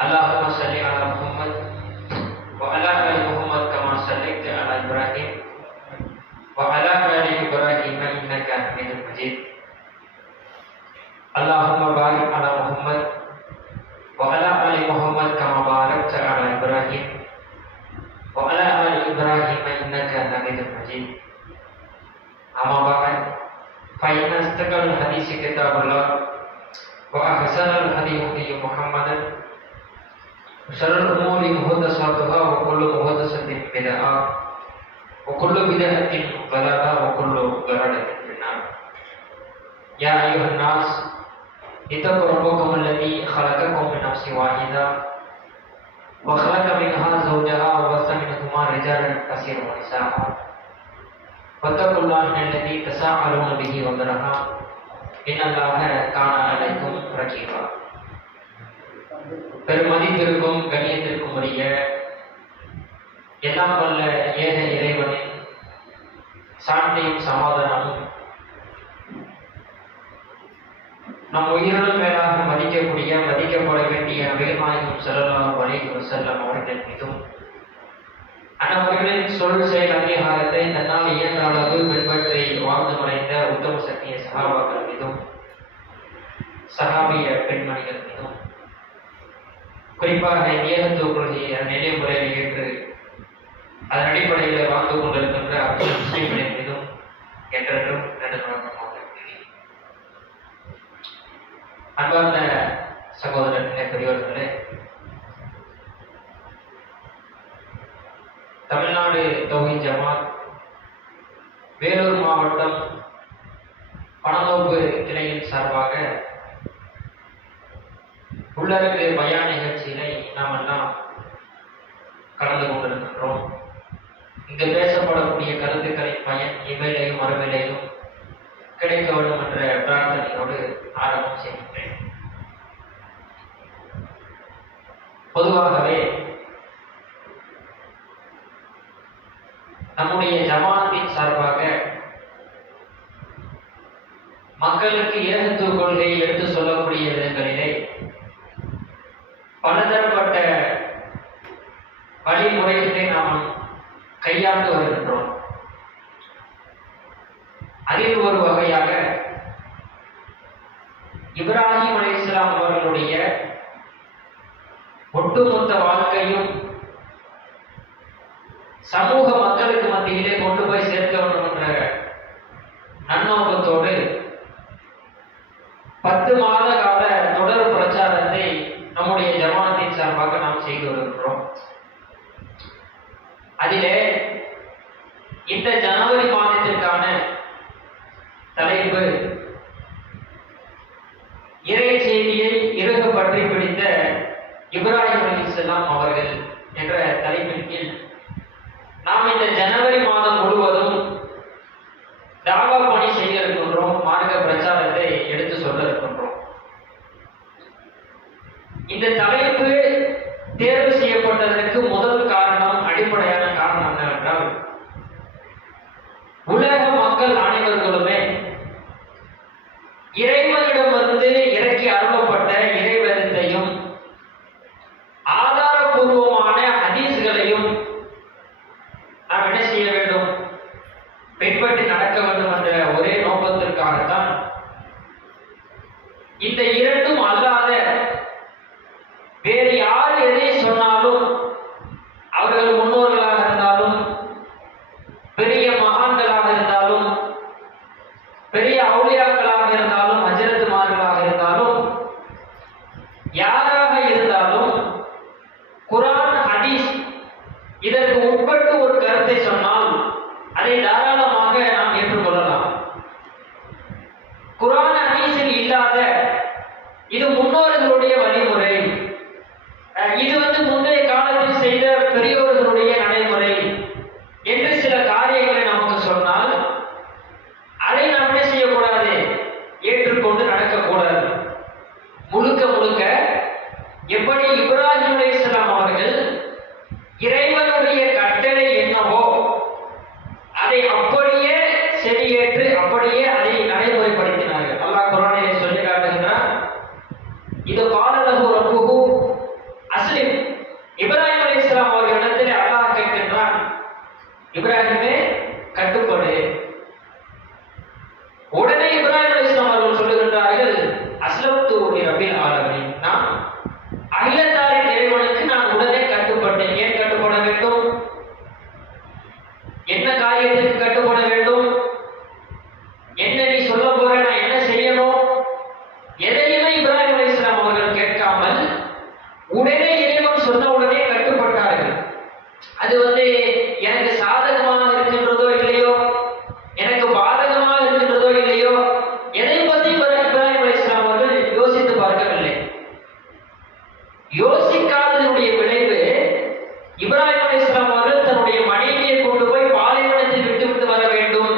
Allahumma salli ala Muhammad wa ala ali Muhammad kama sallaita ala Ibrahim wa ala ali Ibrahim innaka Hamidum Majid. Allahumma barik ala Muhammad wa ala ali Muhammad kama barakta ala Ibrahim wa ala ali Ibrahim innaka Hamidum Majid. Amma ba'd, fa inna astaqal hadisi kitabullah wa ahsanal hadi hadi Muhammadan syarrul umuri muhdatsatuha wa kullu muhdatsatin bid'ah wa kullu bid'atin dhalalah wa kullu dhalalatin finnar. Ya ayyuhan nas, ittaqu rabbakum alladzi khalaqakum min nafsin wahidah wa khalaqa minha zawjaha wa bassa minhuma rijalan katsiran wa nisaa'a. Wattaqullaha alladzi tasaaluna bihi wal arham innallaha kana 'alaykum raqiba. பெருமதிப்பிற்கும் கண்ணியத்திற்கும் உரிய எல்லாம் வல்ல ஏக இறைவனின் சாந்தியும் சமாதானமும் நம் உயிரினும் மேலாக மதிக்கப்பட வேண்டிய நபிகள் ஸல்லல்லாஹு அலைஹி வஸல்லம் அவர்கள் மீதும் அன்னவர்களின் சொல் செயல் அங்கீகாரத்தை தன்னால் இயன்ற அளவு பின்பற்றி வாழ்ந்து மறைந்த உத்தம சத்திய சஹாபாக்கள் மீதும் சஹாபிய பெண்மணிகள் மீதும் குறிப்பாக ஏகத்துவ கொள்கையை நிலை முறையில் ஏற்று அதன் அடிப்படையில் வாழ்ந்து கொண்டிருக்கின்ற அத்தனை முஸ்லிம்களின் மீதும் என்றென்றும் நடுநடமாக இருக்கிறேன். அன்பார்ந்த சகோதரர்களே, பெரியவர்களே, தமிழ்நாடு தௌஹீத் ஜமாத் வேலூர் மாவட்டம் பணத்தோப்பு கிளையின் சார்பாக உள்ளரங்கு பயான் நிகழ்ச்சியினை நாம் எல்லாம் கலந்து கொண்டிருக்கின்றோம். இங்கு பேசப்படக்கூடிய கருத்துக்களின் பயன் இவையிலையும் மறுவிலையும் கிடைக்க வேண்டும் என்ற பிரார்த்தனையோடு ஆரம்பம் செய்கின்றேன். பொதுவாகவே நம்முடைய ஜமாத்தின் சார்பாக மக்களுக்கு ஏகத்துவ கொள்கையை எடுத்து சொல்லக்கூடிய விதங்களிலே பலதரப்பட்ட வழிமுறைகளை நாம் கையாண்டு வருகின்றோம். அதில் ஒரு வகையாக இப்ராஹிம் அலைஹிஸ்ஸலாம் அவர்களுடைய ஒட்டுமொத்த வாழ்க்கையும் சமூக மக்களுக்கு மத்தியிலே கொண்டு போய் சேர்க்க வேண்டும் என்ற நன்னோக்கத்தோடு 10 மாத கால தொடர் பிரச்சாரத்தை நம்முடைய ஜமாத்தின் சார்பாக நாம் செய்து வருகின்றோம். அதிலே இந்த ஜனவரி மாதத்திற்கான தலைப்பு இறை செய்தியை இறுக பற்றி பிடித்த இப்ராஹிம் அலைஹிஸ்ஸலாம் அவர்கள் என்ற தலைப்பின் கீழ் நாம் இந்த ஜனவரி மாதம் முழுவதும் தாவா பணி செய்ய இருக்கின்றோம். மார்க்க பிரச்சாரத்தை எடுத்து சொல்ல இருக்கின்றோம். இந்த தலைப்பு தேர்வு செய்யப்பட்டதற்கு முதல் காரணம், அடிப்படையான காரணம் என்னவென்றால், உலக மக்கள் அனைவர்களுமே இறைவனிடமிருந்து இறக்கி அருளப்பட்ட இறைவேதத்தையும் ஆதாரபூர்வமான ஹதீஸ்களையும் நாம் என்ன செய்ய வேண்டும், பின்பற்றி நடக்க வேண்டும் என்ற ஒரே நோக்கத்திற்காகத்தான் இந்த இரண்டும் அல்லாத வேறு யார் எதை சொன்னாலும் யோசிக்காததனுடைய விளைவு இப்ராஹிம் அலைஹிஸ்ஸலாம் அவர்கள் தன்னுடைய மனைவியை கொண்டு போய் பாலைவனத்தில் விட்டுவிட்டு வர வேண்டும்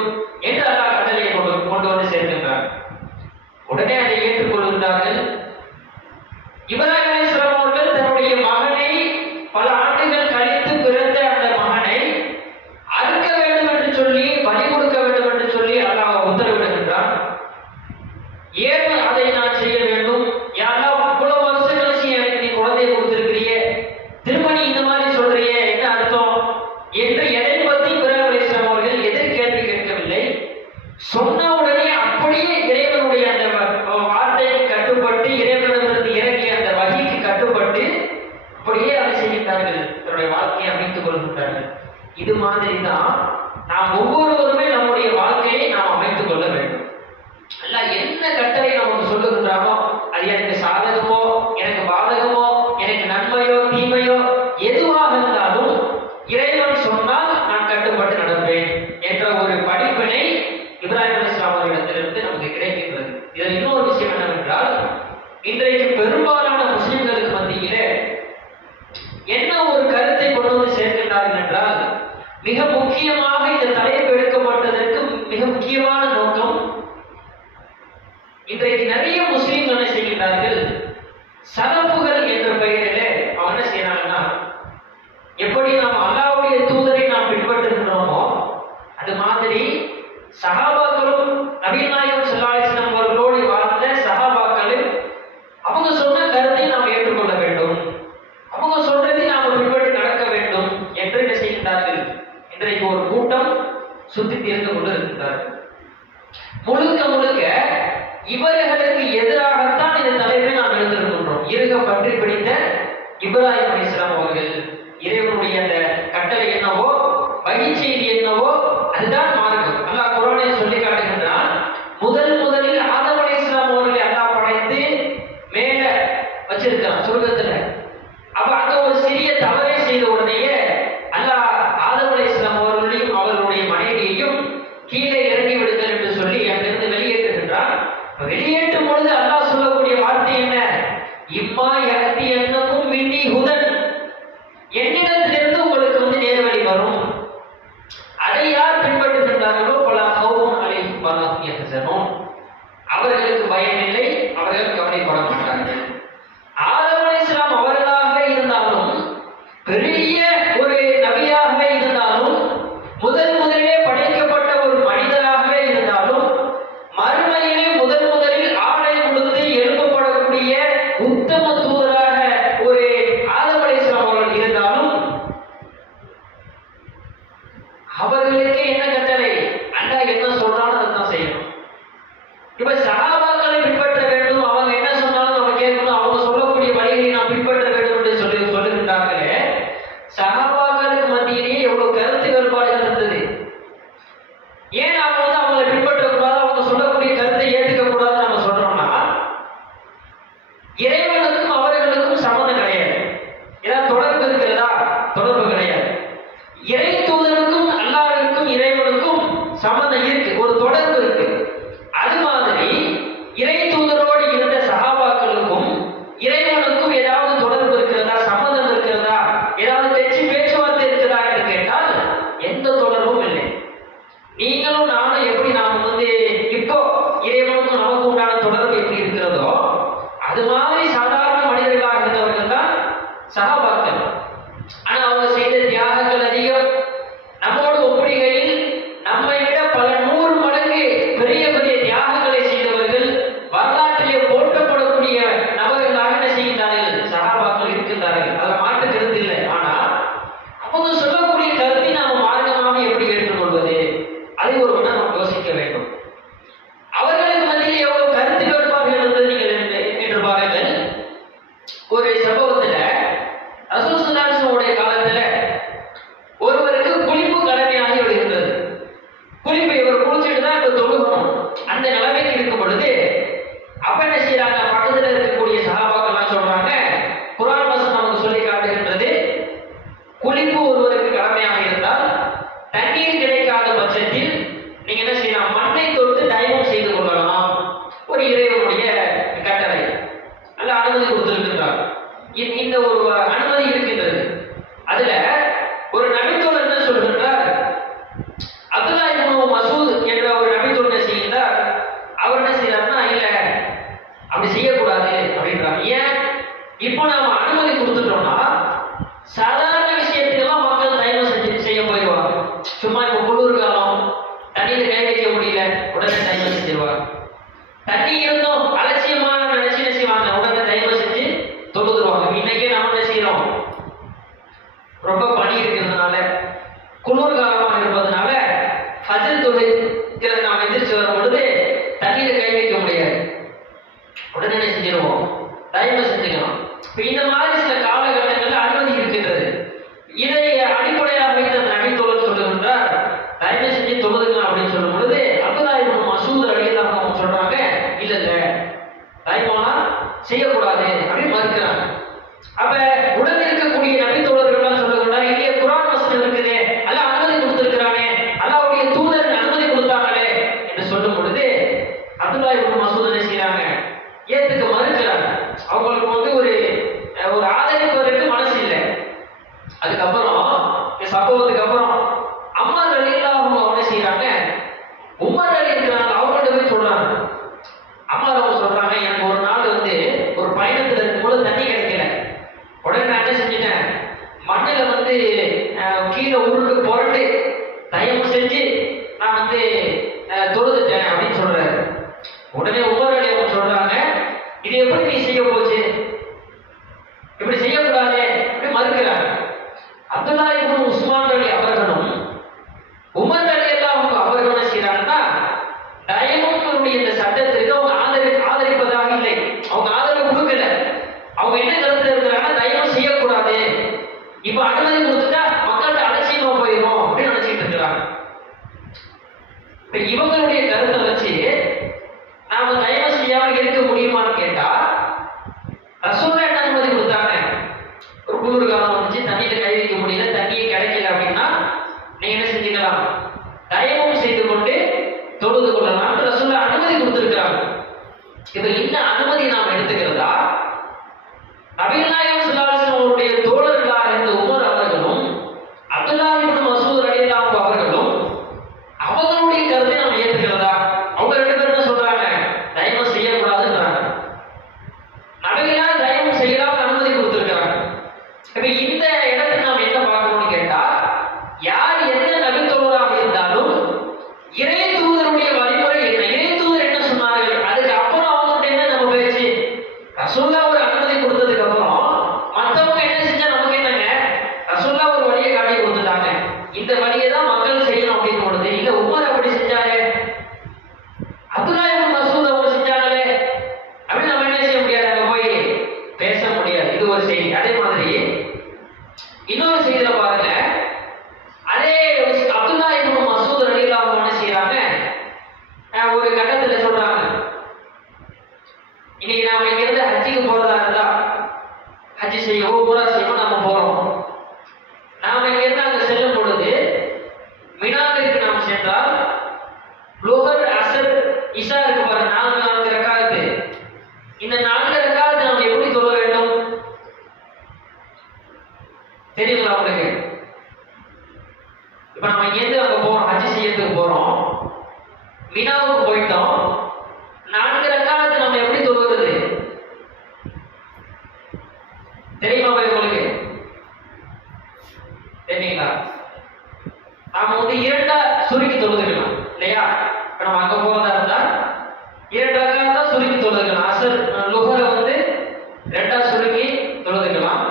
என்று அல்லாஹ் கட்டளையை கொண்டு வந்து சேர்க்கின்றார். உடனே அதை ஏற்றுக்கொள்கின்றார்கள். இப்ராஹிம் அலைஹிஸ்ஸலாம் அவர்கள் தன்னுடைய மகனை, பல ஆண்டுகள் கழித்து பிறந்த அந்த மகனை அறுக்க வேண்டும் என்று சொல்லி, பலி கொடுக்க வேண்டும் என்று சொல்லி அல்லாஹ் உத்தரவிடுகின்றார். ஏன் அதை நான் செய்ய வேண்டும்? யாரெல்லாம் இவ்வளவு வருஷம் கழிச்சு எனக்கு நீ குழந்தையை கொடுத்திருக்கிறியே, திரும்ப நீ இந்த மாதிரி சொல்றியே, என்ன அர்த்தம் என்று எதை பற்றி இப்ராஹிம் அலைஹிஸ்ஸலாம் அவர்கள் எதிர் கேள்வி கேட்கவில்லை. சொன்ன உடனே அப்படியே இறைவனுடைய அந்த வார்த்தைக்கு கட்டுப்பட்டு, இறைவனிடமிருந்து இறங்கிய அந்த வகிக்கு கட்டுப்பட்டு அப்படியே அதை செய்கின்றார்கள், தன்னுடைய வாழ்க்கையை அமைத்துக் கொள்கின்றார்கள். இது மாதிரி தான் நாம் ஒவ்வொருவருமே நம்முடைய வாழ்க்கையை நாம் அமைத்துக் கொள்ள வேண்டும். அல்லாஹ் என்ன கட்டளை நமக்கு சொல்லுகின்றானோ, அது எனக்கு சாதகமோ, எனக்கு பாதகமோ, எனக்கு நன்மையோ தீமையோ எதுவாக இருந்தாலும் இறைவன் சொன்னால் நான் கட்டுப்பட்டு நடப்பேன் என்ற ஒரு படிப்பினை இப்ராஹிம் அலைஹிஸ்ஸலாம் அவர்களிடத்திலிருந்து நமக்கு கிடைக்கின்றது. இதில் இன்னொரு விஷயம் என்னவென்றால், இன்றைக்கு பெரும்பாலான முஸ்லிம்களுக்கு மத்தியிலே என்ன ஒரு கருத்தை கொண்டு வந்து சேர்க்கின்றார்கள் என்றால், மிக முக்கியமாக இந்த தலைப்பு எடுக்கப்பட்டதற்கு மிக முக்கியமான நோக்கம், இன்றைக்கு நிறைய முஸ்லிம்கள் என்ன செய்கின்றார்கள், சலப்புகள் என்ற பெயரிலே அவங்க என்ன செய்யறாங்கன்னா, எப்படி நாம் அல்லாஹ்வுடைய தூதரை நாம் பின்பற்றுகின்றோமோ அது மாதிரி சஹாபாக்களும் நபிகள் நாயகம் ஸல்லல்லாஹு அலைஹி வஸல்லம் அவர்களோடு வாழ்ந்த சஹாபாக்களும் அவங்க சொன்ன கருத்தை நாம் ஏற்றுக்கொள்ள வேண்டும், அவங்க சொல்றதை நாம் பின்பற்றி நடக்க வேண்டும் என்று என்ன செய்கின்றார்கள், இன்றைக்கு ஒரு கூட்டம் சுத்தி தீர்ந்து கொண்டு இருக்கின்றார்கள். முழுக்க முழுக்க இவர்களுக்கு எதிராகத்தான் இந்த தலைப்பை நாம் எடுத்திருக்கின்றோம். இருக பற்றி பிடித்த இப்ராஹிம் அலைஹிஸ்ஸலாம் அவர்கள், இறைவனுடைய அந்த கட்டளை என்னவோ, வகி செய்தி என்னவோ அதுதான் மார்க்கம். அல்லாஹ் குர்ஆனில் சொல்லி காட்டுகின்றான், முதலில் ஆதம் அலைஹிஸ்ஸலாம் அவர்களை அல்லாஹ் படைத்து மேல வச்சிருக்கான் சொர்க்கத்துல. அப்ப அங்க ஒரு சிறிய தவறை செய்த உடனேயே அல்லாஹ் ஆதம் அலைஹிஸ்ஸலாம் அவர்களையும் அவர்களுடைய மனைவியையும் கீழே இறங்கி விடுங்கள் என்று சொல்லி அங்கிருந்து வெளியேற்றுகின்றான். வெளியேற்றும் பொழுது அல்லாஹ் சொல்லக்கூடிய வார்த்தை என்ன? இம்மா யஅதி அன்னகும் மின்னி ஹுதன், என்னிடத்திலிருந்து உங்களுக்கு நேர்வழி வரும். அதை யார் பின்பற்றுகின்றார்களோ பலா கௌஃபுன் அலைஹிம் வலா ஹும் யஹ்சனூன், அவர்களுக்கு பயம் இல்லை, அவர்கள் கவலைப்பட மாட்டார்கள். ஆதம் அலைஹிஸ்ஸலாம் அவர்களாக இருந்தாலும், பெரிய ஒரு நபியாகவே இருந்தாலும், முதலிலே படைக்கப்பட்ட ஒரு மனிதராகவே இருந்தாலும், மறுமையிலே முதலில் ஆடை கொடுத்து எழுப்பப்படக்கூடிய உத்தம தூதராக ஒரு ஆதம் அலைஹிஸ்ஸலாம் அவர்கள் இருந்தாலும், அவர்களுக்கு என்ன கட்டளை? அல்லாஹ் என்ன சொல்றானோ அதுதான் செய்யணும். இப்ப சஹாபாக்களை பின்பற்ற வேண்டும், அவங்க என்ன சொன்னாலும் நம்ம கேட்கணும், அவங்க சொல்லக்கூடிய வழிகளை நாம் பின்பற்ற வேண்டும் என்று சொல்லுகின்றார்களே. சஹாபாக்களுக்கு மத்தியிலேயே எவ்வளவு கருத்து வேறுபாடுகள் இருந்தது. ஏன் அவங்க அவங்களை பின்பற்றக்கூடாது, அவங்க சொல்லக்கூடிய கருத்தை ஏற்றுக்க கூடாதுன்னு நம்ம சொல்றோம்னா, இறைவனுக்கும் அவர்களுக்கும் சம்மந்தம் கிடையாது. ஏதாவது தொடர்பு இருக்கிறதா? தொடர்பு கிடையாது. இறை தூதனுக்கும் அல்லாஹ்வுக்கும் இறைவனுக்கும் சம்பந்தம் இருக்கு, ஒரு தொடர்பு இருக்கு. அது மாதிரி இறை தூதரோடு இருந்த சஹாபாக்களுக்கும் இறைவனுக்கும் ஏதாவது தொடர்பு இருக்கிறதா, சம்பந்தம் இருக்கிறதா, ஏதாவது பேச்சுவார்த்தை இருக்கிறதா என்று கேட்டால் எந்த தொடர்பும் இல்லை. நீங்களும் நானும் எப்படி நாம் இப்போ இறைவனுக்கும் நமக்கு உண்டான தொடர்பு எப்படி இருக்கிறதோ அது மாதிரி சாதாரண மனிதர்களாக இருந்தவர்கள் தான் சஹாபாக்கள். ஆனா அவங்க செய்த தியாகங்கள் அதிகம். நம்மோடு ஒப்பிடுகையில் நம்மை விட பல 100 மடங்கு பெரிய பெரிய தியாகங்களை செய்தவர்கள், வரலாற்றிலே போற்றப்படக்கூடிய நபர்களாக என்ன செய்கின்றார்கள், சஹாபாக்கள் இருக்கின்றார்கள். அதில் மாற்று கருத்து இல்லை. ஆனா அவங்க சொல்லக்கூடிய கருத்தை நாம் மார்க்கமாக எப்படி ஏற்றுக்கொள்வது, அதை ஒரு நாம் யோசிக்க வேண்டும். அவர்களுக்கு மத்தியில் எவ்வளவு கருத்து வேறுபாடுகள் இருந்தது நீங்கள் என்று பாருங்கள். ஒரு சம்பவத்துல ரசூலுல்லாஹி இந்த ஒரு அனுமதி இருக்கின்றது. அதுல ஒரு நபித்தோழர் என்ன சொல்கின்றார், அப்துல்லா இப்னு மசூத் என்ற ஒரு நபித்தோழர் செய்கின்றார். அவர் என்ன செய்யறாருன்னா, இல்ல அப்படி செய்யக்கூடாது அப்படின்றாங்க. ஏன்? இப்போ நாம அனுமதி கொடுத்துட்டோம்னா சாதாரண விஷயத்துக்கெல்லாம் மக்கள் தயவு செய்ய போயிடுவாங்க. சும்மா இப்போ குளிர் காலம், தண்ணியில கை வைக்க முடியல, உடனே தயவு செஞ்சிருவாங்க. தண்ணி இருந்தும் அலட்சியமான நினைச்சு என்ன செய்வாங்க, உடனே தயவு செஞ்சு தொழுதுருவாங்க. இன்னைக்கே நம்ம என்ன செய்யறோம், ரொம்ப பனி இருக்கிறதுனால குளிர் காலமாக இருப்பதனால ஃபஜ்ர் தொழுகையில நாம் எந்திரிச்சு வரும் பொழுது தண்ணியில கை வைக்க முடியாது, உடனே என்ன செஞ்சிருவோம், தயவு செஞ்சுக்கணும். இந்த மாதிரி சில காலகட்டங்களில் அனுமதி இருக்கின்றது. இதை அடிப்படையாக வைத்து அந்த நபித்தோழர் சொல்லுகின்றார், தயவு செஞ்சு தொழுதுக்கலாம் அப்படின்னு சொல்லும் பொழுது அப்துல்லா இப்னு மசூத் ரலியல்லாஹு அன்ஹு சொல்றாங்க, இல்ல இல்ல தயமானா செய்யக்கூடாது அப்படின்னு மறுக்கிறாங்க. அப்ப உடன் இருக்கக்கூடிய நபித்தோழர்கள் சொல்லுகிறார், இல்லையே குர்ஆன் வசனம் இருக்குது, அல்லாஹ் அனுமதி கொடுத்திருக்கிறானே, அல்லாஹ்வுடைய தூதர் அனுமதி கொடுத்தாங்களே என்று சொல்லும் பொழுது அப்துல்லா இப்னு மசூத் என்ன செய்யறாங்க, ஏத்துக்க மறுக்கிறாங்க. அவங்களுக்கு ஒரு ஆதரிப்பதற்கு மனசு இல்லை. அதுக்கப்புறம் இந்த சம்பவத்துக்கு அப்புறம் அம்மார் ரலியல்லாஹு அன்ஹு என்ன செய்யறாங்க, உமர் அலி இருக்கிறாங்க, அவங்கள்ட்ட போய் சொல்றாங்க. அம்மார் அவங்க சொல்றாங்க, எனக்கு ஒரு நாள் ஒரு பயணத்துல இருக்கும்போது தண்ணி கிடைக்கல, உடனே நான் என்ன செஞ்சுட்டேன், மண்ணில் கீழே உருண்டு புரண்டு தயவு செஞ்சு நான் தொழுதுட்டேன் அப்படின்னு சொல்றாரு. உடனே உமர் அலி அவங்க சொல்றாங்க, இது எப்படி நீ செய்ய போச்சு, இப்படி செய்யக்கூடாது அப்படி மறுக்கிறாங்க. அப்துல்லா இப்னு உஸ்மான் அலி அவர்களும் உமர் ரலியல்லாஹு அன்ஹு அவர்கள் என்ன செய்யறாங்கன்னா, தயமுடைய இந்த சட்டத்திற்கு அவங்க ஆதரிப்பதாக இல்லை, அவங்க ஆதரவு கொடுக்கல. அவங்க என்ன கருத்துல இருக்கிறாங்கன்னா, தயவு செய்யக்கூடாது, இப்ப அனுமதி கொடுத்துட்டா மக்கள்கிட்ட அலட்சியமா போயிடும் அப்படின்னு நினைச்சிட்டு இருக்கிறாங்க. இப்ப இவங்களுடைய கருத்தை வச்சு நாம தயவு செய்யாமல் இருக்க முடியுமான்னு கேட்டா, ரசூலுல்லாஹ் என்ன அனுமதி கொடுத்தாங்க, ஒரு குளிர் காலம் வந்துச்சு, தண்ணியில கை வைக்க முடியல, தண்ணியே கிடைக்கல அப்படின்னா நீங்க என்ன செஞ்சுக்கலாம், தயவும் செய்து கொண்டு தொழுது கொள்ளலாம் ரசூலுல்லாஹ் அனுமதி கொடுத்திருக்கிறாங்க. இப்ப இந்த அனுமதி நாம் எடுத்துக்கிறதா, நபிகள் நாயகம் ஸல்லல்லாஹு அலைஹி வஸல்லம் அவருடைய தோழர்களாக இருந்த உமர் அவர்களும் அப்துல்லா இப்னு மசூத் ரலியல்லாஹு அன்ஹு அவர்களும் அவங்களுடைய கருத்தை நாம் ஏற்றுக்கிறதா? அவங்க ரெண்டு பேரும் என்ன சொல்றாங்க, தயவு செய்யக்கூடாதுன்றாங்க. நபிகளா தயவு செய்யலாம் அனுமதி கொடுத்திருக்கிறாங்க. இப்ப இந்த இடத்துல நாம் என்ன பார்க்கணும்னு கேட்டா, யார் எந்த நபித்தோழராக இருந்தாலும் இறை தூதருடைய வழிமுறை என்ன, இறை தூதர் என்ன சொன்னார்கள், அதுக்கு அப்புறம் அவங்கள்ட்ட என்ன நம்ம பேச்சு. ரசூலுல்லாஹ் ஒரு அனுமதி கொடுத்ததுக்கு அப்புறம் மற்றவங்க என்ன செஞ்சா நமக்கு என்னங்க, ரசூலுல்லாஹ் ஒரு வழியை காட்டி கொடுத்துட்டாங்க, இந்த வழியை தான் மக்கள் செய்யணும் அப்படின்னு பொழுது, இல்ல உமர் அப்படி செஞ்சாரு, அப்துல்லா இப்னு மசூத் அவங்க செஞ்சாங்களே அப்படின்னு நம்ம என்ன செய்ய முடியாது, அங்க போய் பேச முடியாது. இது ஒரு செய்தி. அதே மாதிரி இன்னொரு செய்தியில பாருங்க, அதே அப்துல்லா இப்னு மசூத் ரலியல்லாஹு அன்ஹு என்ன செய்யறாங்க, ஒரு கட்டத்துல சொல்றாங்க, இன்னைக்கு நாம இங்க இருந்து ஹஜ்ஜுக்கு போறதா இருந்தா, ஹஜ்ஜு செய்யவோ உம்ரா செய்யவோ நம்ம போறோம். நாம இங்க இருந்து அங்க செல்லும் பொழுது மினாவிற்கு நாம் சென்றால் லுஹர் அஸ்ர் இஷா இருக்கு பாருங்க, 4 ரக்காத்து. இந்த 4 ரக்காத்து நாம் எப்படி தொழ வேண்டும் தெரியுங்களா உங்களுக்கு? இப்ப நம்ம இங்க அங்க போறோம், ஹஜ் செய்யறதுக்கு போறோம், மினாவுக்கு போயிட்டோம், 4 ரக்காத்து நம்ம எப்படி தொழுகிறது தெரியுமா உங்களுக்கு? தெரியுங்களா? நாம இரண்டா சுருக்கி தொழுதுக்கலாம் இல்லையா? இப்ப நம்ம அங்க போறதா இருந்தா 2 ரக்காத் தான் சுருக்கி தொழுதுக்கலாம். அசர் லுஹரை ரெண்டா சுருக்கி தொழுதுக்கலாம்,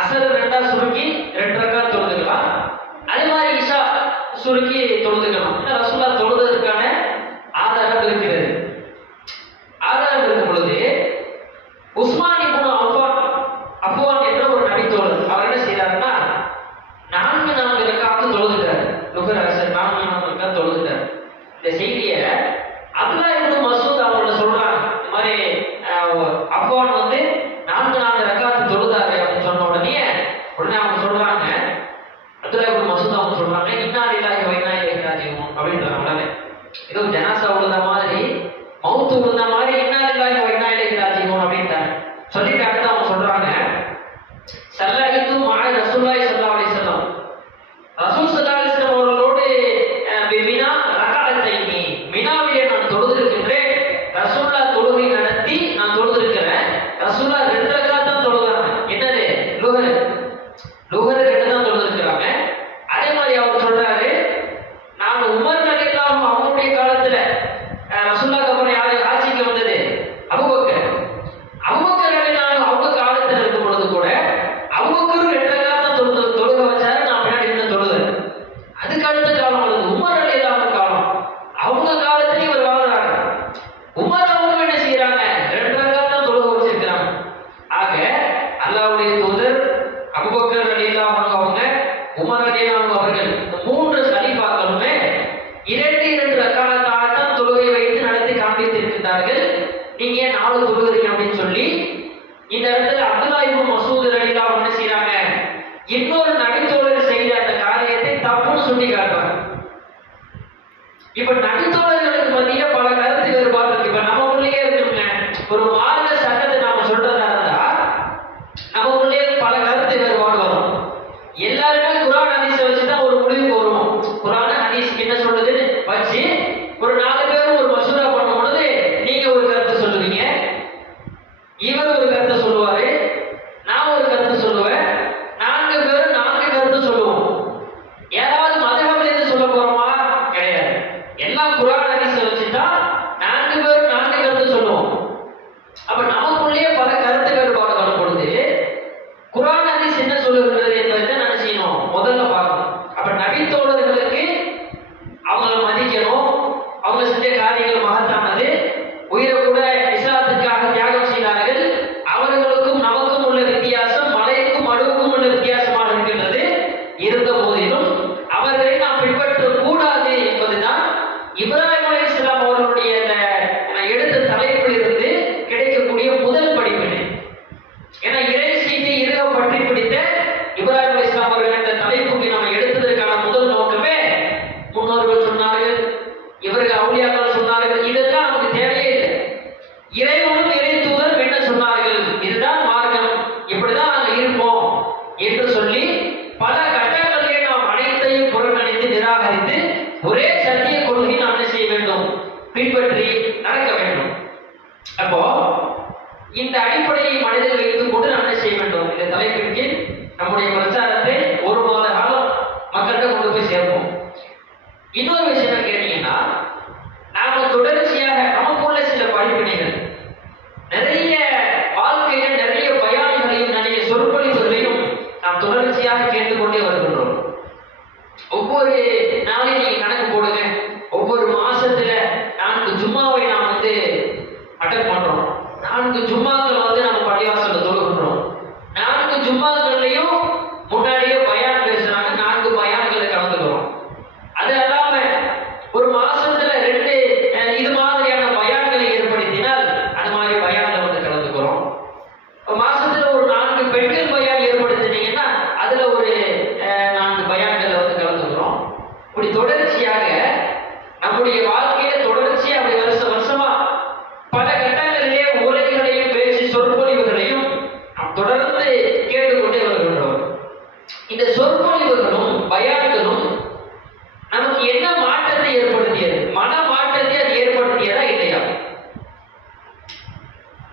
அசர் ரெண்டா சுருக்கி 2 ரக்காத் தொழுதுக்கலாம். அதே மாதிரி இஷா சுருக்கி தொழுதுக்கலாம். ரசூலுல்லாஹ் தொழுதற்கான ஆதாரம் இருக்கிறது. ஆதாரம் இருக்கும் பொழுது உஸ்மான் இப்னு அஃப்வான் என்ற ஒரு நபித்தோழர் அவர் என்ன செய்யறாருன்னா, 4 ரக்காத்து தொழுதுட்டார், லுஹர் அசர் 4 ரக்காத் தொழுதுட்டார். இந்த செய்தியை அப்துல்லா இப்னு மசூத் அவங்கள சொல்றாங்க, இந்த மாதிரி அஃப்வான் 4 ரக்காத்து தொழுதாரு அப்படின்னு சொன்ன உடனே அவங்க சொல்றாங்க, அல்லாஹ்வுடைய தூதர் அபூபக்கர் ரலியல்லாஹு அன்ஹு அவங்க, உமர் ரலியல்லாஹு அன்ஹு அவர்கள், இந்த 3 கலீஃபாக்களுமே 2 ரக்காத்தாக தான் தொழுகை வைத்து நடத்தி காண்பித்திருக்கிறார்கள். நீங்க 4 தொழுகிறீங்க அப்படின்னு சொல்லி இந்த இடத்துல அப்துல்லாஹ் இப்னு மஸ்ஊத் ரலியல்லாஹு அன்ஹு என்ன செய்றாங்க, இன்னொரு நபித்தோழர் செய்த அந்த காரியத்தை தப்புன்னு சொல்லி காட்டுறாங்க. இப்ப நபித்தோழர்களுக்கு மத்தியில பல கருத்து வேறுபாடு இருக்கு. இப்ப நம்ம உள்ளே இருக்குங்க, ஒரு மார்க்க சட்டத்தை நாம சொல்றதா இருந்தா நம்ம உள்ளே பல கருத்து வேறுபாடு வரும். எல்லாருமே குர்ஆன் ஹதீஸை வச்சுதான் ஒரு முடிவுக்கு வருவோம். குர்ஆன் ஹதீஸ் என்ன சொல்லுதுன்னு வச்சு ஒரு 4 பேரும் ஒரு மசூரா பண்ணும் பொழுது நீங்க ஒரு கருத்து சொல்லுவீங்க, இவர் ஒரு கருத்தை சொல்லுவாரு, நான் ஒரு கருத்து சொல்லுவேன், 4 பேரும் 4 கருத்து சொல்லுவோம். ஏதாவது மதகம்ல இருந்து சொல்ல போறோமா? கிடையாது. எல்லாம் குர்ஆன் ஹதீஸை வச்சுதான் 4 பேரும் 4 கருத்து சொல்லுவோம். அப்ப நமக்குள்ளே பல கருத்து வேறுபாடு வரும் பொழுது குர்ஆன் ஹதீஸ் என்ன சொல்லுகிறது என்பதை நான் செய்யணும், முதல்ல பார்க்கணும். அப்ப நபித்தோழர்களுக்கு அவங்களை மதிக்கணும், அவங்க செஞ்ச காரியங்கள் மகத்தானது, உயிரை கூட இஸ்லாத்துக்காக தியாகம் செய்தார்கள். அவர்களுக்கும் நமக்கும் உள்ள வித்தியாசம் மலைக்கும் மடுவுக்கும் உள்ள வித்தியாசமாக இருக்கின்றது. இருந்த போதிலும் அவர்களை நாம் பின்பற்ற கூடாது என்பதுதான் இப்ராஹிம் அலைஹிஸ்ஸலாம் அவர்களுடைய எடுத்த தலைப்பில் இருந்து கிடைக்கக்கூடிய முதல் படிப்பினை. ஏன்னா இறை செய்தி இருக பற்றி பிடித்த இப்ராஹிம் அலைஹிஸ்ஸலாம் அவர்கள் என்ற தலைப்புக்கு நம்ம எடுத்ததற்கான முதல் நோக்கமே, முன்னோர்கள் சொன்னார்கள், இவர்கள் அவுலியாக்கள் சொன்னார்கள், இதெல்லாம் நமக்கு தேவையே இல்லை. இறைவனும் இறை தூதரும் என்ன சொன்னார்கள், இதுதான் மார்க்கம், இப்படிதான் நாங்கள் இருப்போம் என்று சொல்லி பல கட்டங்களிலே நாம் அனைத்தையும் புறக்கணித்து நிராகரித்து ஒரே சத்திய கொள்கை நாம் என்ன செய்ய வேண்டும், பின்பற்றி நடக்க வேண்டும். அப்போ இந்த அடிப்படையை மனதில் வைத்துக் கொண்டு நாம் என்ன செய்ய வேண்டும், இந்த தலைப்பின் கீழ் நம்முடைய பிரச்சாரத்தை 1 மாத காலம் மக்கள்கிட்ட கொண்டு போய் சேர்ப்போம். இன்னொரு விஷயம் கேட்டீங்கன்னா, நாம தொடர்ச்சியாக நமக்குள்ள சில படிப்பினைகள், நிறைய வாழ்க்கையில நிறைய பயான்களையும் நிறைய சொற்பொழிவுகளையும் நாம் தொடர்ச்சியாக கேட்டுக்கொண்டே வருகின்றோம். ஒவ்வொரு நாளையும் நீங்க கணக்கு போடுங்க, ஒவ்வொரு மாசத்துல 4 ஜும்மாவை நாம் அட்டன் பண்றோம். 4 ஜும்மாக்கள் நம்ம பள்ளிவாசல்ல தொழுகின்றோம். 4 ஜும்மாக்கள்லையும் முன்னாடியே பயான் பேசுறாங்க, 4 பயான்களை கலந்துக்கிறோம். அது அல்லாம ஒரு மாசத்துல 2 இது மாதிரியான பயான்களை ஏற்படுத்தினால் அது மாதிரி பயான்ல கலந்துக்கிறோம். மாசத்துல ஒரு 4 பெண்கள் பயான் ஏற்படுத்தினீங்கன்னா அதுல ஒரு 4 பயான்களை கலந்துக்கிறோம். இப்படி தொடர்ச்சியாக நம்முடைய வாழ்க்கையில தொடர்ச்சியா அப்படி வருஷமா பல கட்டங்களிலே உரைகளையும் பேசி சொற்பொழிவுகளையும் நாம் தொடர்ந்து கேட்டுக்கொண்டே வருகின்றோம். இந்த சொற்பொழிவுகளும் பயான்களும் நமக்கு என்ன மாற்றத்தை ஏற்படுத்தியது, மன மாற்றத்தை அது ஏற்படுத்தியதா இல்லையா?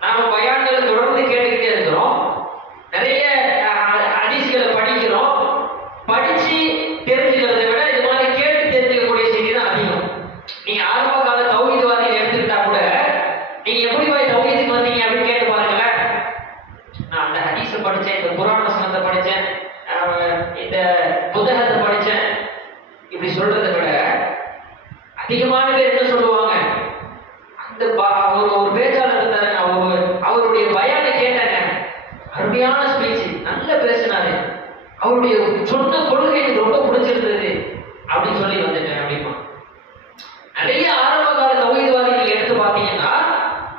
நாம பயான்களை தொடர்ந்து கேட்டுக்கிட்டே இருக்கிறோம், நிறைய ஹதீஸ்களை படிக்கிறோம். படிச்சு தெரிஞ்சுக்கிறதை விட இது மாதிரி கேட்டு தெரிஞ்சுக்கக்கூடிய செய்தி தான் அதிகம். நீங்க ஆரம்ப கால தௌஹீத்வாதியை எடுத்துக்கிட்டா கூட நீங்க எப்படி போய் தௌஹீதுக்கு வந்தீங்க அப்படின்னு கேட்டு பாருங்களேன். நான் அந்த ஹதீஸை படிச்சேன், இந்த குர்ஆன் வசனத்தை படிச்சேன், இந்த புத்தகத்தை படிச்சேன், இப்படி சொல்றதை விட அதிகமான பேர் என்ன சொல்லுவாங்க, அந்த ஒரு பேச்சாளர் இருந்தாரு, அவருடைய பயானை கேட்டாங்க, அருமையான ஸ்பீச், நல்லா பேசினாரு, அவருடைய சொன்ன கொள்கை எனக்கு ரொம்ப பிடிச்சிருந்தது அப்படின்னு சொல்லி வந்துட்டேன் அப்படிமா. நிறைய ஆரம்ப கால தௌஹீத்வாதிகள் எடுத்து பார்த்தீங்கன்னா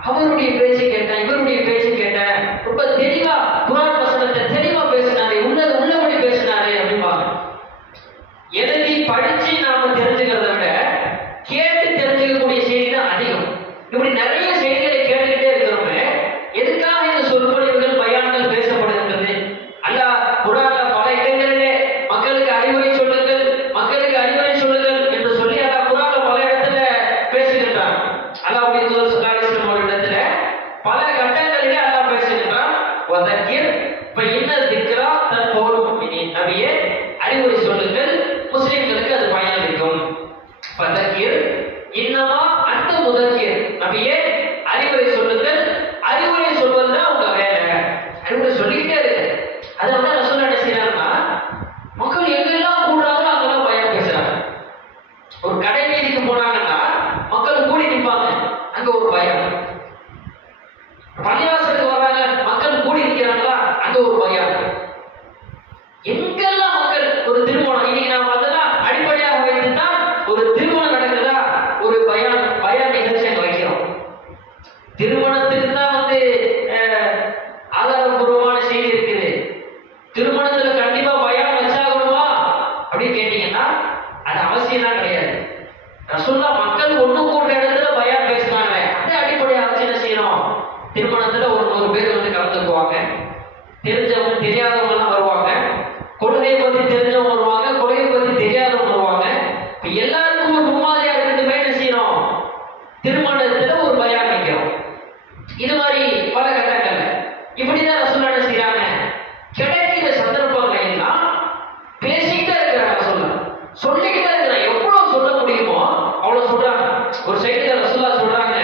அவருடைய பேச்சு கேட்டேன், இவருடைய பேச்சு கேட்டேன், ரொம்ப தெளிவா குர்ஆன் வசனத்தை தெளிவா பேசினாரு, உள்ளபடி பேசினாரு அப்படிம்பாங்க. எழுதி படிச்சு நாம தெரிஞ்சுக்கிறத விட கேட்டு தெரிஞ்சுக்கக்கூடிய செய்தி தான் அதிகம். இப்படி நிறைய செய்திகளை கேட்டுக்கிட்டே இருக்கிறோமே, எதுக்காக இந்த சொற்பொழிவுகள் பயான்கள் பேசப்படுகின்றது? அல்லாஹ் குர்ஆன்ல பல இடங்களிலே மக்களுக்கு அறிவுரை சொல்லுங்கள், மக்களுக்கு அறிவுரை சொல்லுங்கள் என்று சொல்லி அல்லாஹ் குர்ஆன்ல பல இடத்துல தெரிஞ்சவங்க தெரியாதவங்க எல்லாம் வருவாங்க, கொள்கையை பத்தி தெரிஞ்சவங்க வருவாங்க, கொள்கையை பத்தி தெரியாதவங்க வருவாங்க. எல்லாருக்கும் ஒரு முன்மாதிரியா இருக்கட்டுமே என்ன செய்யறோம், திருமணத்துல ஒரு பயான் வைக்கிறோம். இது மாதிரி பல கட்டங்கள்ல இப்படிதான் ரசூலுல்லாஹ் என்ன செய்யறாங்க, கிடைக்கிற சந்தர்ப்பங்களை எல்லாம் பேசிக்கிட்டே இருக்கிறாங்க, சொல்லிக்கிட்டே இருக்கிறாங்க. எவ்வளவு சொல்ல முடியுமோ அவ்வளவு சொல்றாங்க. ஒரு சைடுல ரசூலுல்லாஹ் சொல்றாங்க,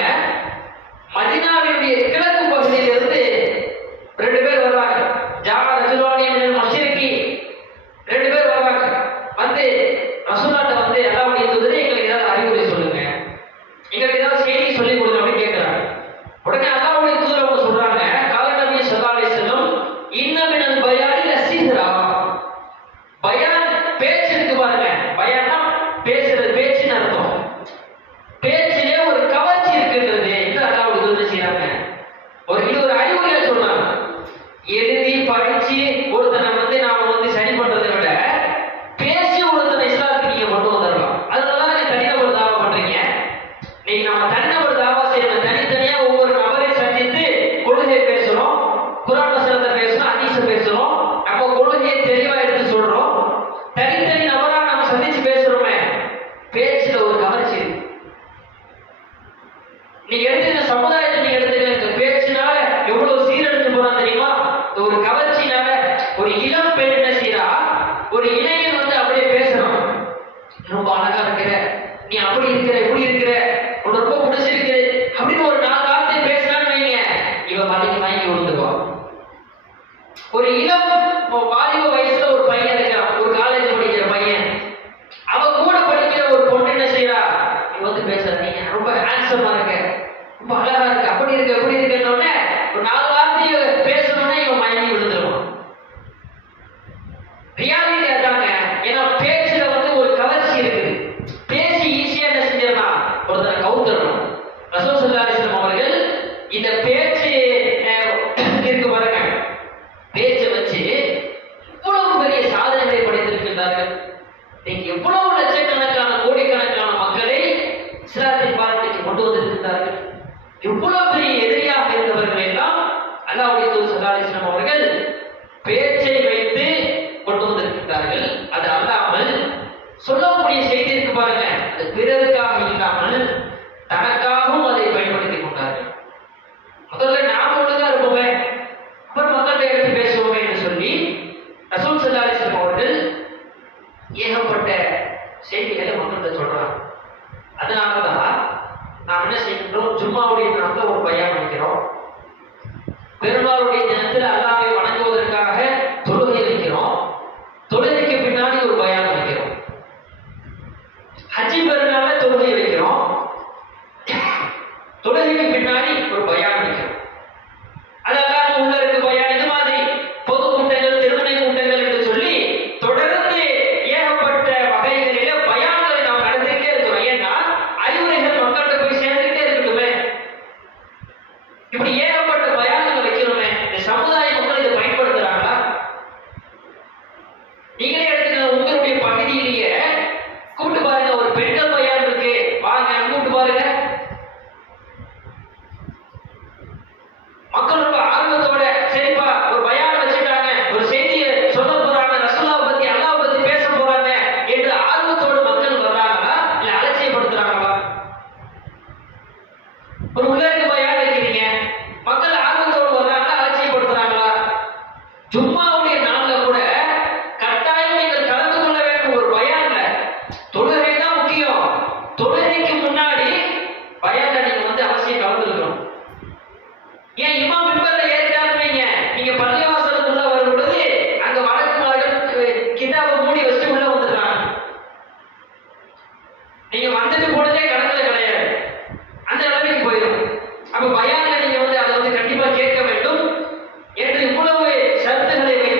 மதீனாவினுடைய கிழக்கு பகுதியிலிருந்து 2 பேர் வர்றாங்க. ஜாஅ ரஜுலானி மினல் மஷ்ரிகி, 2 பேர் வர்றாங்க. வந்து ரசூலுல்லாஹ் வந்து அல்லாஹ்வுடைய தூதரே எங்களுக்கு ஏதாவது அறிவுரை சொல்லுங்க, எங்களுக்கு ஏதாவது செய்தி சொல்லி கொடுங்க அப்படின்னு கேட்கிறாங்க. உடனே அல்லாஹ்வுடைய தூதர் அவங்க சொல்றாங்க, கால நபி ஸல்லல்லாஹு அலைஹி வஸல்லம் இன்ன மினல் பயானி லஸிஹ்ரா. பயான் பேச்சு இருக்கு பாருங்க, பயான்னா பேசுறது, பேச்சுன்னு அர்த்தம். பேச்சிலே ஒரு கவர்ச்சி இருக்குன்றது என்று அல்லாஹ்வுடைய தூதர் செய்றாங்க. இது ஒரு அறிவுரையா சொல்றாங்க. எழுதி படிச்சு ஒருத்தனை வந்து நாம வந்து சரி பண்றதை விட பேசி ஒருத்தனை இஸ்லாத்துக்கு நீங்க கொண்டு வந்துடலாம். அதனால நீங்க தனிநபர் தாவா பண்றீங்க. நீங்க நம்ம தனிநபர் தாவா செய்யணும், தனித்தனியா ஒவ்வொரு நபரை சந்தித்து கொள்கையை பேசுறோம், குர்ஆன் வசனத்தை பேசுறோம், ஹதீஸை பேசுறோம், நம்ம கொள்கையை தெளிவா எடுத்து சொல்றோம். தனித்தனி நபரா நம்ம சந்திச்சு பேசுறோமே, பேச்சுல ஒரு கவர்ச்சி இருக்கு. நீங்க எடுத்துக்கிற சமுதாயத்தை நீங்க எடுத்துக்கிற இந்த பேச்சினால எவ்வளவு சீரழிஞ்சு போறான் தெரியுமா? ஒரு கவர்ச்சினால ஒரு இளம் பெண் என்ன செய்யறா, ஒரு இளைஞன் வந்து அப்படியே பேசுறான், ரொம்ப அழகா இருக்கிற, நீ அப்படி இருக்கிற, இப்படி இருக்கிற, உனக்கு ரொம்ப பிடிச்சிருக்கு அப்படின்னு ஒரு 4 வார்த்தை பேசினான்னு வைங்க, இவன் மலைக்கு வாங்கி விழுந்துருவான். ஒரு இளம் வாலிப வயசுல ஒரு பையன் இருக்கிறான், ஒரு காலேஜ் படிக்கிற பையன், அவன் கூட படிக்கிற ஒரு பொண்ணு என்ன செய்யறா, நீ வந்து பேசுற, நீங்க ரொம்ப ஹேண்ட்ஸமா இருக்க, ரொம்ப அழகா இருக்கு, அப்படி இருக்கு, எப்படி இருக்குன்னு ஒரு 4 வார்த்தையை பேசணும்னா இவன் மயங்கி விழுந்துருவான். ரியாலிட்டி அதாங்க. ஏன்னா பேச்சுல வந்து ஒரு கவர்ச்சி இருக்குது. பேசி ஈஸியா என்ன செஞ்சிடலாம், ஒருத்தரை கவுத்துறணும். ரசூல் ஸல்லல்லாஹு அலைஹி வஸல்லம் அவர்கள் இந்த பேச்சு இருக்கு பாருங்க, பேச்சை வச்சு இவ்வளவு பெரிய சாதனைகளை படைத்திருக்கின்றார்கள். இன்னைக்கு எவ்வளவு லட்சக்கணக்கான கோடிக்கணக்கான மக்களை இஸ்லாத்தின் பாதைக்கு கொண்டு வந்திருக்கிறார்கள். எவ்வளவு பெரிய எதிரியாக இருந்தவர்கள் எல்லாம் அல்லாஹ்வுடைய தூதர் ஸல்லல்லாஹு அலைஹி வஸல்லம் அவர்கள் பேச்சை வைத்து கொண்டு வந்திருக்கிறார்கள். அது அல்லாமல் சொல்லக்கூடிய செய்தி இருக்கு பாருங்க, அது பிறருக்காக இல்லாமல் தனக்காகவும் அதை பயன்படுத்திக் கொண்டார்கள். முதல்ல நாம ஒழுங்கா இருப்போமே, அப்புறம் மக்கள்கிட்ட எடுத்து பேசுவோமே என்று சொல்லி ரசூல் ஸல்லல்லாஹு அலைஹி வஸல்லம் அவர்கள் ஏகப்பட்ட செய்திகளை மக்கள்கிட்ட சொல்றாங்க. அதனாலதான் நாம் என்ன செய்கின்றோம், ஜும்மாவுடைய நாளில் ஒரு பயான் வைக்கிறோம், பெருநாளுடைய தினத்தில் அல்லாஹ்வை வணங்குவதற்காக தொழுகை வைக்கிறோம், தொழுகைக்கு பின்னாடி ஒரு பயான் வைக்கிறோம், ஹஜ் பெருநாள்ல தொழுகை வைக்கிறோம், தொழுகைக்கு பின்னாடி ஒரு பயான் வைக்கிறோம். அதெல்லாம் உள்ள இருக்கு பயான். இது மாதிரி பொது கூட்டங்கள், திருமண கூட்டங்கள் என்று சொல்லி தொடர்ந்து ஏகப்பட்ட வகைகளிலே பயான்களை நாம் நடத்திக்கிட்டே இருக்கிறோம். ஏன்னா அறிவுரைகள் மக்கள்கிட்ட போய் சேர்ந்துக்கிட்டே இருக்கட்டுமே. இப்படி ஏகப்பட்ட பயான்கள் வைக்கிறோமே, இந்த சமுதாய மக்கள் இதை பயன்படுத்துறாங்களா? நீங்களே எடுத்துக்க, உங்களுடைய பகுதியிலேயே கூப்பிட்டு பாருங்க, ஒரு பெண்கள் பயான் இருக்கு, வாங்க கூப்பிட்டு பாருங்க. மக்கள் ரொம்ப ஆர்வத்தோட, சரிப்பா ஒரு பயான் வச்சுட்டாங்க, ஒரு செய்தியை சொல்ல போறாங்க, ரசூலுல்லாஹ் பத்தி, அல்லாஹ் பத்தி பேச போறாங்க என்று ஆர்வத்தோடு மக்கள் வர்றாங்களா, இல்ல அலட்சியப்படுத்துறாங்களா? ஒரு உள்ளருக்கு பயான் வைக்கிறீங்க, மக்கள் ஆர்வத்தோடு வர்றாங்களா, அலட்சியப்படுத்துறாங்களா? ஜும்மாவுடைய நாள்ல கூட கட்டாயம் நீங்கள் கலந்து கொள்ள வேண்டும். ஒரு பயான்ல தொழுகை தான் முக்கியம். தொழுகைக்கு முன்னாடி பயான்ல நீங்க வந்து அவசியம் கலந்துக்கணும். ஏன் இமாம் மிம்பர்ல ஏறிட்டாருங்க, நீங்க பள்ளிவாசலுக்குள்ள வரும் பொழுது அங்க வழக்குமார்கள் கிதாபை மூடி வச்சுட்டு உள்ள வந்துடுறாங்க. நீங்க வந்துட்டு போனதே கணக்குல கிடையாது, அந்த நிலைமைக்கு போயிடும். அப்ப பயான்ல நீங்க வந்து அதை வந்து கண்டிப்பா கேட்க வேண்டும் என்று இவ்வளவு ஷரத்துகளை வைத்து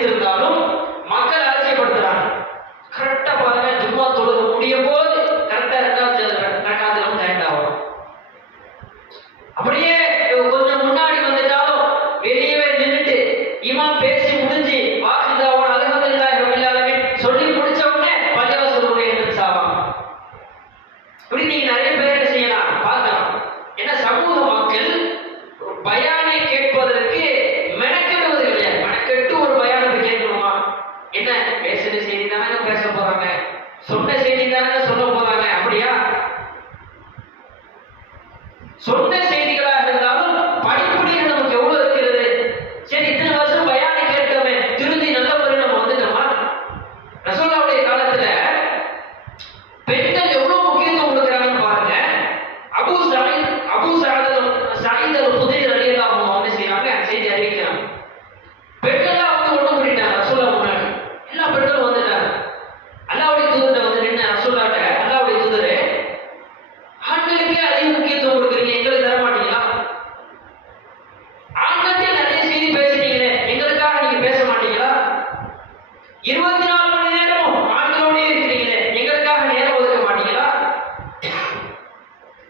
24 மணி நேரமும் ஆண்களோடே இருக்கிறீங்களே, எங்களுக்காக நேரம் ஒதுக்க மாட்டீங்களா?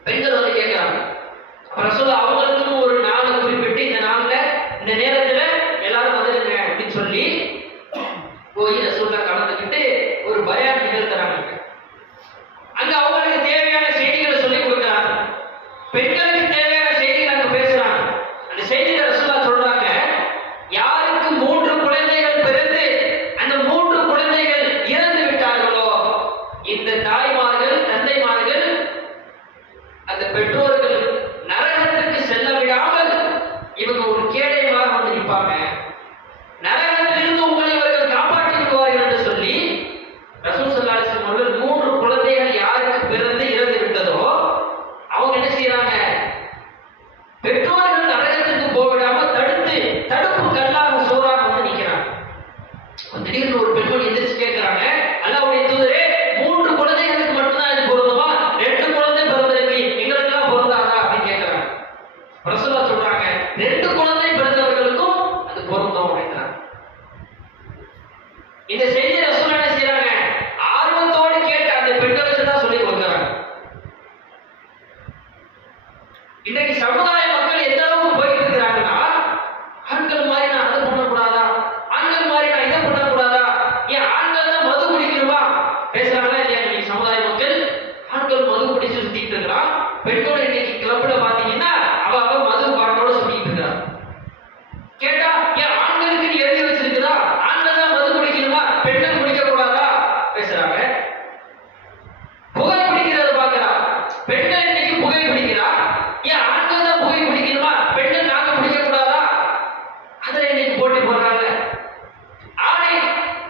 பெண்கள் வந்து கேட்கிறாங்க. ரசூலுல்லாஹ் அவங்களுக்கும் ஒரு நாளை குறிப்பிட்டு, இந்த நாள்ல இந்த நேரத்துல எல்லாரும் வந்துருங்க அப்படின்னு சொல்லி போய் ரசூலுல்லாஹ் கலந்துக்கிட்டு ஒரு பயான் நிகழ்த்துறாங்க. அங்க அவங்களுக்கு தேவையான செய்திகளை சொல்லி கொடுக்குறாங்க. பெண்களுக்கு தேவையான செய்திகளை அங்க பேசுறாங்க. அந்த செய்தியை ரசூலுல்லாஹ் சொல்றாங்க, யாருக்கு 3 குழந்தைகள் பிறந்து அந்த 3 குழந்தைகள் இறந்து விட்டார்களோ, இந்த தாய்மார்கள் தந்தைமார்கள் அந்த பெற்றோர்கள் நரகத்திற்கு செல்ல விடாமல் இவங்க ஒரு கேடயமாக வந்து நிற்பாங்க. நரகத்திலிருந்து உங்களை இவர்கள் காப்பாற்றி விடுவார்கள் என்று சொல்லி ரசூல் ஸல்லல்லாஹு அலைஹி வஸல்லம் அவர்கள் 3 குழந்தைகள் யாருக்கு பிறந்து இறந்து விட்டதோ அவங்க என்ன செய்யறாங்க, பெற்றோர்கள் நரகத்திற்கு போவிடாம தடுப்பு கல்லாக சோறாக வந்து நிற்கிறாங்க. திடீர்னு ஒரு பெண்மணி எந்திரிச்சு கேட்கிறாங்க, அல்லாஹ்வுடைய தூதரே 3 குழந்தைகளுக்கு மட்டும்தான் இது பொருந்துமா? 2 குழந்தை பிறந்திருக்கு, எங்களுக்கெல்லாம் பொருந்தாதா அப்படின்னு கேட்கிறாங்க. ரசூலுல்லாஹ் சொல்றாங்க, 2 குழந்தை பிறந்தவர்களுக்கும் அது பொருந்தும் அப்படின்றாங்க. இந்த செய்தி ரசூலுல்லாஹ் என்ன செய்யறாங்க, ஆர்வத்தோடு கேட்டு அந்த பெண்களுக்கு தான் சொல்லி கொடுக்குறாங்க. இன்னைக்கு சமுதாய மக்கள் எந்த அளவுக்கு போயிட்டு இருக்கிறாங்கன்னா, ஆண்கள் மாதிரி நான் அதை பண்ணக்கூடாதா, ஆண்கள் மாதிரி நான் இதை பண்ணக்கூடாதா, ஏன் ஆண்கள் தான் மது குடிக்கணுமா பேசுறாங்களா இல்லையா? இன்னைக்கு சமுதாய மக்கள் ஆண்கள் மது குடிச்சு சுத்திட்டு இருக்கிறான். பெண்கள் இன்னைக்கு கிளப்ல பாத்தீங்கன்னா அவ மது பாட்டோட சுத்திட்டு இருக்கிறான். கேட்டா ஏன் ஆண்களுக்கு நீ எழுதி வச்சிருக்குதா, ஆண்கள் தான் மது குடிக்கணுமா, பெண்கள் குடிக்க கூடாதா பேசுறாங்க. புகை பிடிக்கிறத பாக்குறா, பெண்கள் இன்னைக்கு புகை பிடிக்கிறா, ஏன் ஆண்கள் தான் புகை பிடிக்கணுமா, பெண்கள் நாங்க பிடிக்க கூடாதா? அதுல இன்னைக்கு போட்டி போடுறாங்க. ஆடை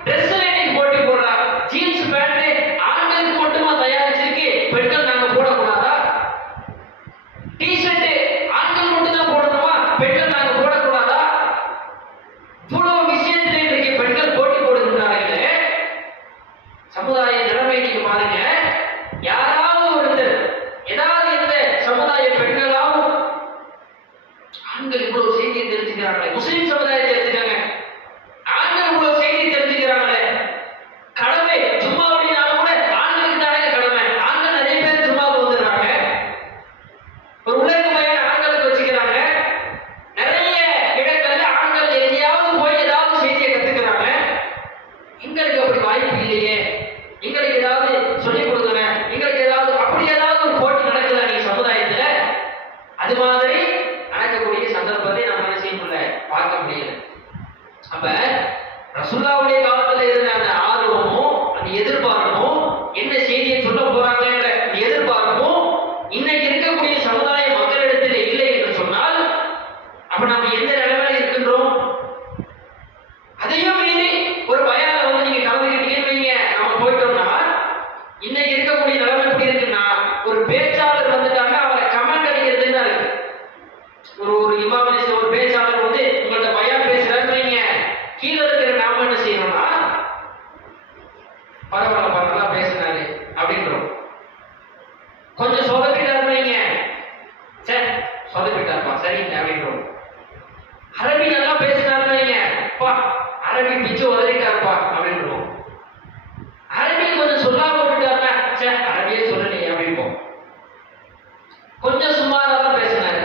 ட்ரெஸ்ல இன்னைக்கு போட்டி போடுறாங்க. ஜீன்ஸ் பேண்ட் ஆண்களுக்கு மட்டுமா தயாரிச்சிருக்கு, பெண்கள் நாங்க போடக்கூடாதா? டி-ஷர்ட் ஆண்கள் மட்டும் தான் போடணுமா, பெண்கள் நாங்க போடக்கூடாதா? இவ்வளவு விஷயத்துல இன்னைக்கு பெண்கள் போட்டி போடுகிறார்களே. சமுதாய நிலைமை நீங்க பாருங்க. யாராவது ஒருத்தர் ஏதாவது இந்த சமுதாய பெண்களாவும் ஆண்கள் இவ்வளவு செய்தியை தெரிஞ்சுக்கிறாங்களே, முஸ்லிம் சமுதாயத்தை எடுத்துக்காங்க, ஆண்கள் இவ்வளவு செய்தி தெரிஞ்சுக்கிறாங்களே, கடமை ஜும்மாவுடையனாலும் கூட ஆண்களுக்கு தானே கடமை. ஆண்கள் நிறைய பேர் ஜும்மாவுக்கு வந்துடுறாங்க. ஒரு உலக பையன் ஆண்களுக்கு வச்சுக்கிறாங்க. நிறைய இடங்கள்ல ஆண்கள் எங்கேயாவது போய் ஏதாவது செய்தியை கத்துக்கிறாங்க. எங்களுக்கு அப்படி வாய்ப்பு இல்லையே, எங்களுக்கு ஏதாவது சொல்லிக் கொடுங்க, எங்களுக்கு ஏதாவது அப்படி ஏதாவது ஒரு போட்டி நடக்குதா நீங்க சமுதாயத்துல? அது மாதிரி நடக்கக்கூடிய சந்தர்ப்பத்தை நம்ம என்ன செய்ய முடியல, பார்க்க முடியல. அப்ப ரசூலுல்லாஹ்வுடைய காலத்துல இருந்த அந்த ஆர்வமும் அந்த எதிர்பார்ப்பும், என்ன செய்தியை சொல்ல போறாங்கன்ற அந்த எதிர்பார்ப்பும் இன்னைக்கு இருக்கக்கூடிய சமுதாய மக்களிடத்தில் இல்லை என்று சொன்னால், அப்ப நம்ம எந்த நிலைமையில இருக்கின்றோம்? அதையும் மீறி ஒரு பயான்ல வந்து நீங்க கலந்துக்கிட்டீங்கன்னு வைங்க, நம்ம போயிட்டோம்னா இன்னைக்கு இருக்கக்கூடிய நிலைமை எப்படி இருக்குன்னா, ஒரு பேச்சாளர் வந்துட்டாங்க, அவரை கமெண்ட் அடிக்கிறது தான் இருக்கு. ஒரு இமாமனை ஒரு பேச்சாளர் வந்து உங்கள்ட்ட பயான் பேசுறாருன்னு வைங்க, கீழே இருக்கிற நாம என்ன செய்யணும்னா, பரவாயில்ல நல்லா பேசினாரு அப்படின்றோம். கொஞ்சம் சொதப்பிட்டாருன்னு வைங்க, சரி சொதப்பிட்டாருப்பா சரிங்க அப்படின்றோம். அரபி நல்லா பேசினாருன்னு வைங்க, பா அரபி பிச்சு உதறிட்டாருப்பா அப்படின்றோம். அரபி கொஞ்சம் சொல்லாம விட்டுட்டாருன்னா, சரி அரபியே சொல்லலையே அப்படின்போம். கொஞ்சம் சுமாரா தான் பேசினாரு,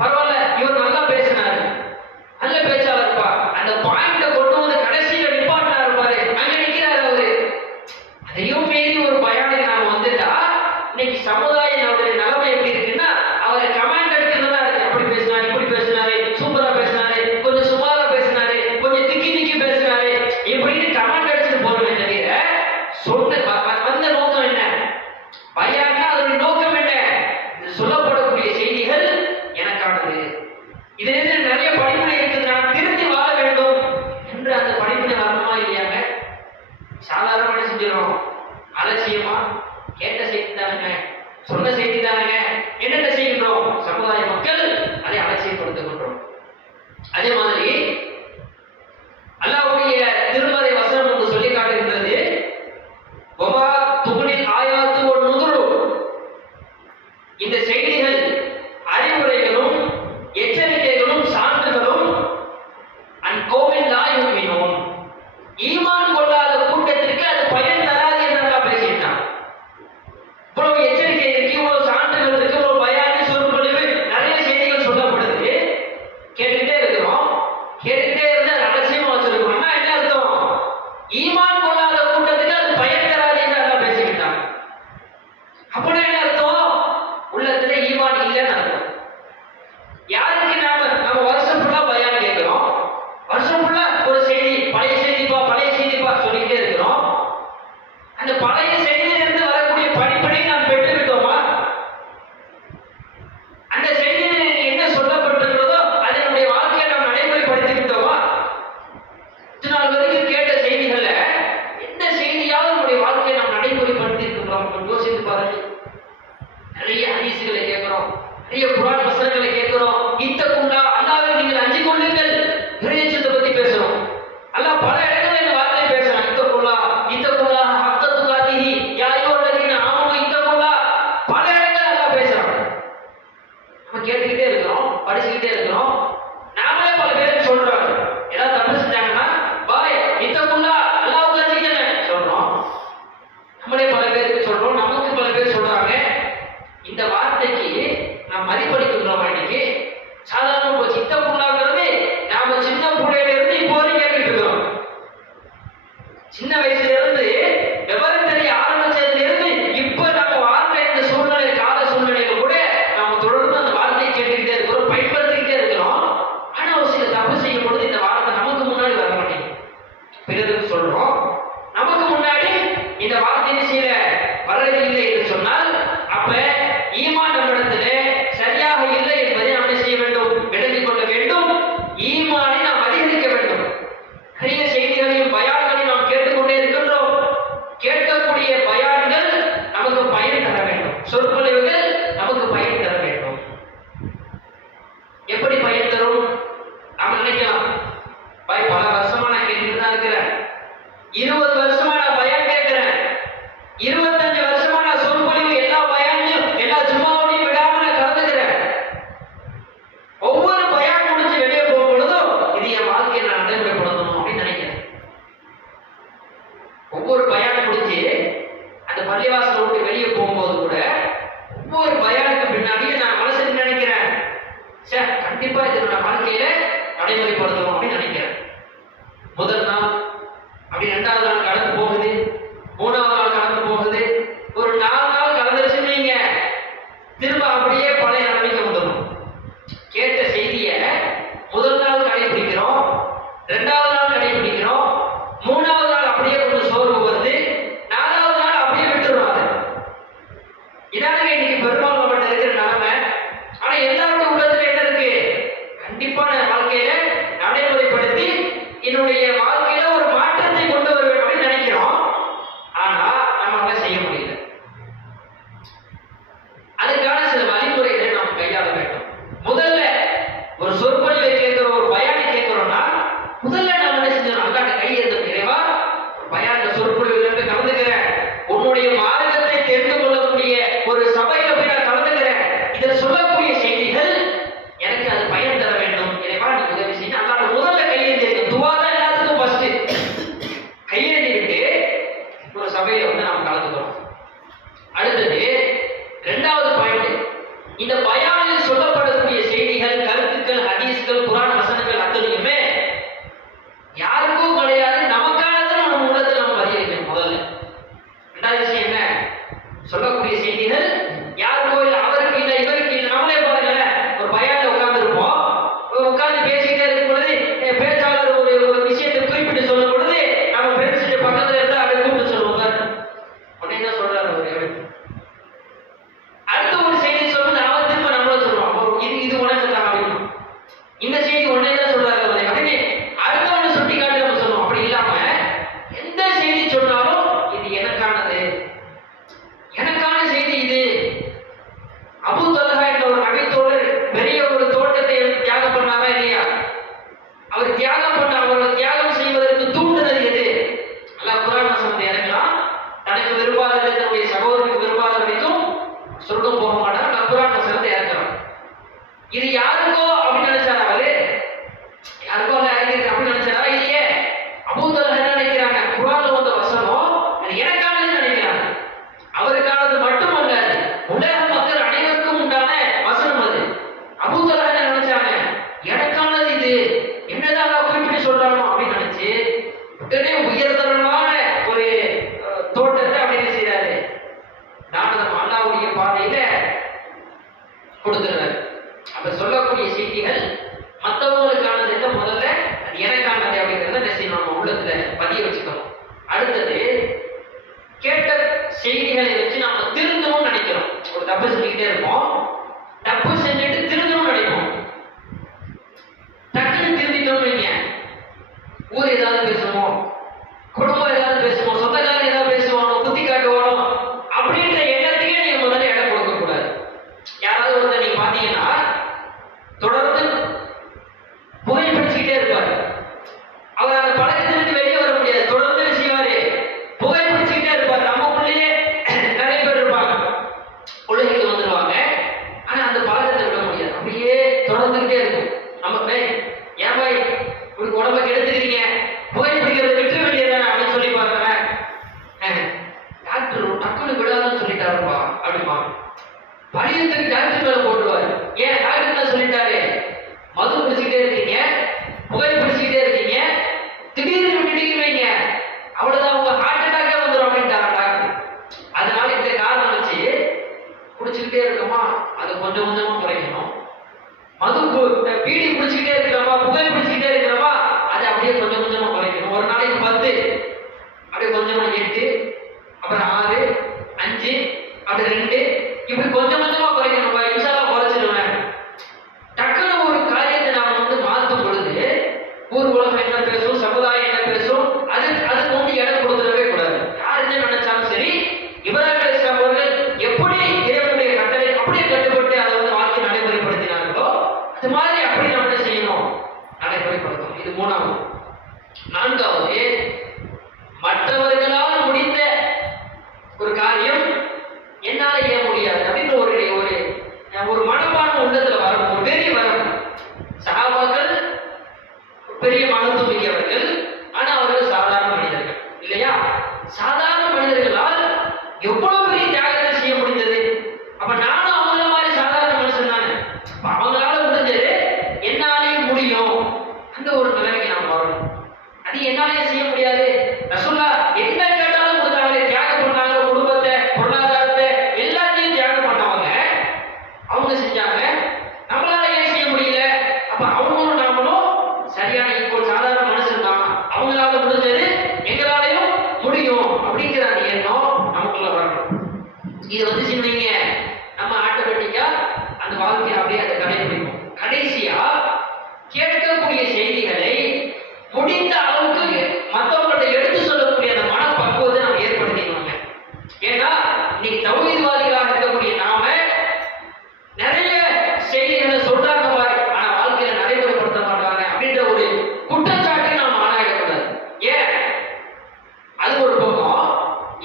பரவாயில்ல இவர் நல்லா பேசினாரு, நல்ல பேச்சாளர்ப்பா, அந்த பாயிண்ட கொண்டு வந்து கடைசியில நிப்பாட்டினாரு பாரு, அங்க நிக்கிறாரு அவரு. அதையும் மீறி ஒரு பயானுக்கு நாம வந்துட்டா இன்னைக்கு சமுதாய நம்மளுடைய நிலைமை எப்படி இருக்குன்னா, அவரை கமெண்ட் அடிக்கிறதா இருக்கு. அப்படி பேசினாரு, இப்படி பேசினாரு, சூப்பரா பேசினாரு, கொஞ்சம் சுமாரா பேசினாரு, கொஞ்சம் திக்கி திக்கி பேசினாரு, இப்படின்னு சின்ன வயசுல இருந்து விவரம் தெரிய ஆரம்பிச்சதுல இருந்து இப்ப நம்ம வாழ்ற இந்த சூழ்நிலை, கால சூழ்நிலையில கூட நம்ம தொடர்ந்து அந்த வார்த்தையை கேட்டுக்கிட்டே இருக்கிறோம், பயன்படுத்திக்கிட்டே இருக்கிறோம். ஆனா ஒரு சில தப்பு செய்யும் பொழுது இந்த வார்த்தை நமக்கு முன்னாடி வர மாட்டேங்குது. பிறருக்கு சொல்றோம், நமக்கு முன்னாடி இந்த வார்த்தை செய்யல வரதில்லை என்று சொன்னால் அப்ப ஈமான் நம்மிடத்திலே சரியாக இல்லை என்பதை நாம் செய்ய வேண்டும், விளங்கிக் கொள்ள வேண்டும். ஈமானை நாம் அதிகரிக்க வேண்டும். நிறைய செய்திகளையும் பயான்களையும் நாம் கேட்டுக்கொண்டே இருக்கின்றோம். கேட்கக்கூடிய பயான்கள் நமக்கு பயன் தர வேண்டும், சொற்பொழிவுகள் நமக்கு பயன் தர வேண்டும். எப்படி பயன் தரும்? நாம் நினைக்கலாம், பல வருஷமா நான் கேட்டுட்டு தான் இருக்கிறேன், 20 வருஷமா நான் பயான் கேட்கிறேன், 25 வருஷமா நான் சொற்பொழிவு எல்லா பயானையும் எல்லா ஜும்மாவையும் விடாம நான் கலந்துக்கிறேன். ஒவ்வொரு பயான் முடிஞ்சு வெளியே போகும் பொழுதும் இது என் வாழ்க்கையை நான் நடைமுறைப்படுத்தணும் அப்படின்னு நினைக்கிறேன். ஒவ்வொரு பயான் முடிஞ்சு அந்த பள்ளிவாசலை விட்டு வெளியே போகும்போது கூட ஒவ்வொரு பயானுக்கு பின்னாடியே நான் மனசுல நினைக்கிறேன், சார் கண்டிப்பா இது நான் வாழ்க்கையில நடைமுறைப்படுத்தணும் அப்படின்னு நினைக்கிறேன். முதல் நாள் அப்படி 2வது நாள் கடந்து போகுது, 3வது நாள் கடந்து போகுது, ஒரு 4 நாள் கடந்துருச்சுன்னு நீங்க திரும்ப அப்படியே பழைய நிலைமைக்கு வந்துடும். கேட்ட செய்தியை முதல் நாள் கடைபிடிக்கிறோம், 2வது நாள் கடைபிடிக்கிறோம், 3வது நாள் அப்படியே கொஞ்சம் சோர்வு வருது, 4வது நாள் அப்படியே விட்டுறோம். அது இதானங்க இன்னைக்கு பெரும்பாலும் நம்மகிட்ட இருக்கிற நிலைமை. ஆனா எல்லாருடைய உள்ளத்துல என்ன இருக்கு? கண்டிப்பா நான் வாழ்க்கையில நடைமுறைப்படுத்தி என்னுடைய வாழ்க்கையில ஒரு மாற்றத்தை கொண்டு வர வேண்டும் அப்படின்னு நினைக்கிறோம். ஆனா நம்மளால செய்ய முடியல. அதுக்கான சில வழிமுறைகளை நாம் கையாள வேண்டும். முதல்ல ஒரு சொற்பொழிவை கேட்கிறோம், ஒரு பயானை கேட்கிறோம்னா முதல்ல நம்ம என்ன செஞ்சோம்? அல்லாட்ட கையெழுத்து, இறைவா பயான சொற்பொழிவுல போய் கலந்துக்கிறேன், உன்னுடைய மார்க்கத்தை தெரிந்து கொள்ளக்கூடிய ஒரு சபையில போய் நான் கலந்துக்கிறேன், இதில் சொல்லக்கூடிய செய்திகள் எனக்கு அது பயன் தர வேண்டும், இறைவா நீ உதவி செய்ய. அல்லாட்ட முதல்ல கையெழுத்து, துவா தான் எல்லாத்துக்கும் ஃபர்ஸ்ட். கையெழுதி விட்டு ஒரு சபையில வந்து நாம் கலந்துக்கிறோம். அடுத்தது 2வது பாயிண்ட், இந்த பயானில் சொல்லப்படக்கூடிய செய்திகள், கருத்துக்கள், ஹதீஸ்கள், குர்ஆன் வசனங்கள் அத்தனையுமே யாருக்கும் கிடையாது, நமக்கானது நம்ம உள்ளத்தில் நம்ம பதியணும். முதல்ல 2வது விஷயம் என்ன? சொல்லக்கூடிய செய்திகள் யாருக்கோ இல்லை, அவருக்கு இல்லை, இவருக்கு இல்லை. நம்மளே பாருங்க, ஒரு பயான்ல உட்கார்ந்துருப்போம், உட்கார்ந்து பேசிக்கிட்டே இருக்கும் பொழுது பேச்சாளர் ஒரு விஷயத்தை குறிப்பிட்டு சொல்லும் பொழுது நம்ம ஃப்ரெண்ட்ஸ் பக்கத்துல இருந்து அதை கூப்பிட்டு சொல்லுவாங்க, உடனே என்ன சொல்றாரு அவரு, அடுத்த ஒரு செய்தி சொல்லும்போது அவன் திரும்ப நம்மள சொல்லுவான், இது உனக்கு தான் அப்படின்னு, இந்த செய்தி உடனே தான் சொல்றாரு அப்படின்னு அடுத்தவனை சுட்டி காட்டி நம்ம சொல்லுவோம். அப்படி இல்லாம எந்த செய்தி சொன்னாலும் இது எனக்கானது, எனக்கான செய்தி இது. அபூ தல்ஹா என்ற ஒரு நபித்தோழர் பெரிய ஒரு தோட்டத்தை தியாகம் பண்ணாரா இல்லையா? அவர் தியாகம் பண்ண, அவர் தியாகம் செய்வதற்கு தூண்டுதல் எது? அல்லாஹ் குர்ஆன் வசனத்தை இறக்கலாம், தனக்கு விரும்பாத தன்னுடைய சகோதரனுக்கு விரும்பாத வரைக்கும் சொர்க்கம் போக மாட்டார். அல்லாஹ் குர்ஆன் வசனத்தை இறக்கலாம். இது யாருக்கோ அப்படின்னு நினைச்சாரா? அவரு யாருக்கோ இறங்கி அப்படின்னு நினைச்சாரா? இல்லையே. அபூ தல்ஹா என்ன நினைக்கிறாங்க? குர்ஆன்ல வந்த வசனம் அது எனக்கானது நினைக்கிறாங்க. அவருக்கானது மட்டுமல்ல, உலக மக்கள் அனைவருக்கும் உண்டான வசனம் அது. அபூ தல்ஹா என்ன நினைச்சாங்க? எனக்கானது இது, என்னதான் அல்லாஹ் குறிப்பிட்டு சொல்றானோ அப்படின்னு நினைச்சு உடனே உயர்தரமான ஒரு தோட்டத்தை அப்படின்னு செய்யறாரு, தானதம் அல்லாஹ்வுடைய பாதையில கொடுத்துறாரு. அப்ப சொல்லக்கூடிய செய்திகள் மற்றவங்களுக்கானது இல்லை, முதல்ல அது எனக்கானது அப்படிங்கிறத என்ன செய்யணும்? நம்ம உள்ளத்துல பதிய வச்சுக்கணும். அடுத்தது, கேட்ட செய்திகளை வச்சு நாம திருந்தணும்னு நினைக்கிறோம். ஒரு தப்பு செஞ்சுக்கிட்டே இருப்போம், தப்பு செஞ்சுட்டு திருந்தணும்னு நினைப்போம். டக்குன்னு திருந்திட்டோம் வைங்க, ஊர் ஏதாவது பேசுவோம், குடும்பம் ஏதாவது பேசுவோம், சொந்தக்காரர் ஏதாவது பேசுவோம், குத்தி காட்டுவோம், அப்படின்ற எண்ணத்துக்கே நீங்க முதல்ல இடம் கொடுக்க கூடாது. யாராவது ஒருத்தர் நீங்க பாத்தீங்கன்னா தொடர்ந்து புகைப்பிடிச்சுக்கிட்டே இருப்பாரு, அவர் அந்த பழக்கத்திலிருந்து வெளியே வர முடியாது, தொடர்ந்து செய்வாரு, புகைப்பிடிச்சுக்கிட்டே இருப்பாரு. நம்ம உள்ளே நிறைய பேர் இருப்பாங்க, உலகிற்கு வந்துடுவாங்க, ஆனா அந்த பழக்கத்தை விட முடியாது, அப்படியே தொடர்ந்துகிட்டே இருக்கும். நம்ம ஏன் பாய் உடம்ப கெடுத்துக்கிறீங்க, புகைப்பிடிக்கிறத குறைஞ்சு அப்படியே கொஞ்சமா 8, அப்புறம் 6, 5, அப்படி 2, இப்படி கொஞ்சம் கொஞ்சமா குறைக்கணும். இன்ஷால்லா குறைச்சிடுவேன். டக்குனு ஒரு காரியத்தை நாம மாற்றும் பொழுது ஊர் உலகம் என்ன பேசும், சமுதாயம் என்ன பேசும், அதுக்கு இடம் கொடுத்துடவே கூடாது. யார் என்ன நினைச்சாலும் சரி, இப்ராஹிம் அலைஹிஸ்ஸலாம் அவர்கள் எப்படி இறைவனுடைய கட்டளை அப்படியே கட்டுப்பட்டு அதை வாழ்க்கை நடைமுறைப்படுத்தினார்களோ அது மாதிரி அப்படி நம்ம என்ன செய்யணும், நடைமுறைப்படுத்தணும். இது 3வது. 4வது, மற்றவர்களால் முடிந்த ஒரு காரியம் என்னால ஏன் முடியாது அப்படின்ற ஒரு மனப்பான்மை உள்ளத்துல வரும், ஒரு பெரிய வரும். சஹாபாக்கள் பெரிய மனது மிக்கவர்கள், ஆனா அவர்கள் சாதாரண மனிதர்கள் இல்லையா? சாதாரண மனிதர்களால் எவ்வளவு பெரிய தியாகத்தை செய்ய முடிந்தது. அப்ப நானும் அவங்கள மாதிரி சாதாரண மனுஷன் தானே, அவங்களால முடிஞ்சது என்னாலையும் முடியும். அந்த ஒரு நிலைமைக்கு நாம் வரணும். அது என்னாலே செய்ய முடியாது. ரசூலுல்லா என்ன கேட்டாலும் கொடுத்தாங்க, தியாகம் பண்ணாங்க, குடும்பத்தை, பொருளாதாரத்தை எல்லாத்தையும் தியாகம் பண்ணவங்க. அவங்க செஞ்சாங்க, நம்மளால ஏன் செய்ய முடியல? அப்ப அவங்களும் நாமளும் சரியான ஈக்குவல் சாதாரண மனுஷன் தான், அவங்களால முடிஞ்சது எங்களாலையும் முடியும் அப்படிங்கிற அந்த எண்ணம் நமக்குள்ள வரணும். இது சின்னீங்க நம்ம ஆட்டோமேட்டிக்கா அந்த வாழ்க்கையை அப்படியே அதை கடைபிடிக்கும். கடைசியா கேட்கக்கூடிய செய்திகளை முடிந்த அளவுக்கு மற்றவங்கள்ட்ட எடுத்து சொல்லக்கூடிய அந்த மனப்பக்குவத்தை நம்ம ஏற்படுத்திக்கணுங்க. ஏன்னா இன்னைக்கு தௌஹீத்வாதிகளாக இருக்கக்கூடிய நாம நிறைய செய்திகளை சொல்றாங்க பாரு, ஆனா வாழ்க்கையில நடைமுறைப்படுத்த மாட்டாங்க அப்படின்ற ஒரு குற்றச்சாட்டை நாம் ஆளாயிடக்கூடாது. ஏன்? அது ஒரு பக்கம்.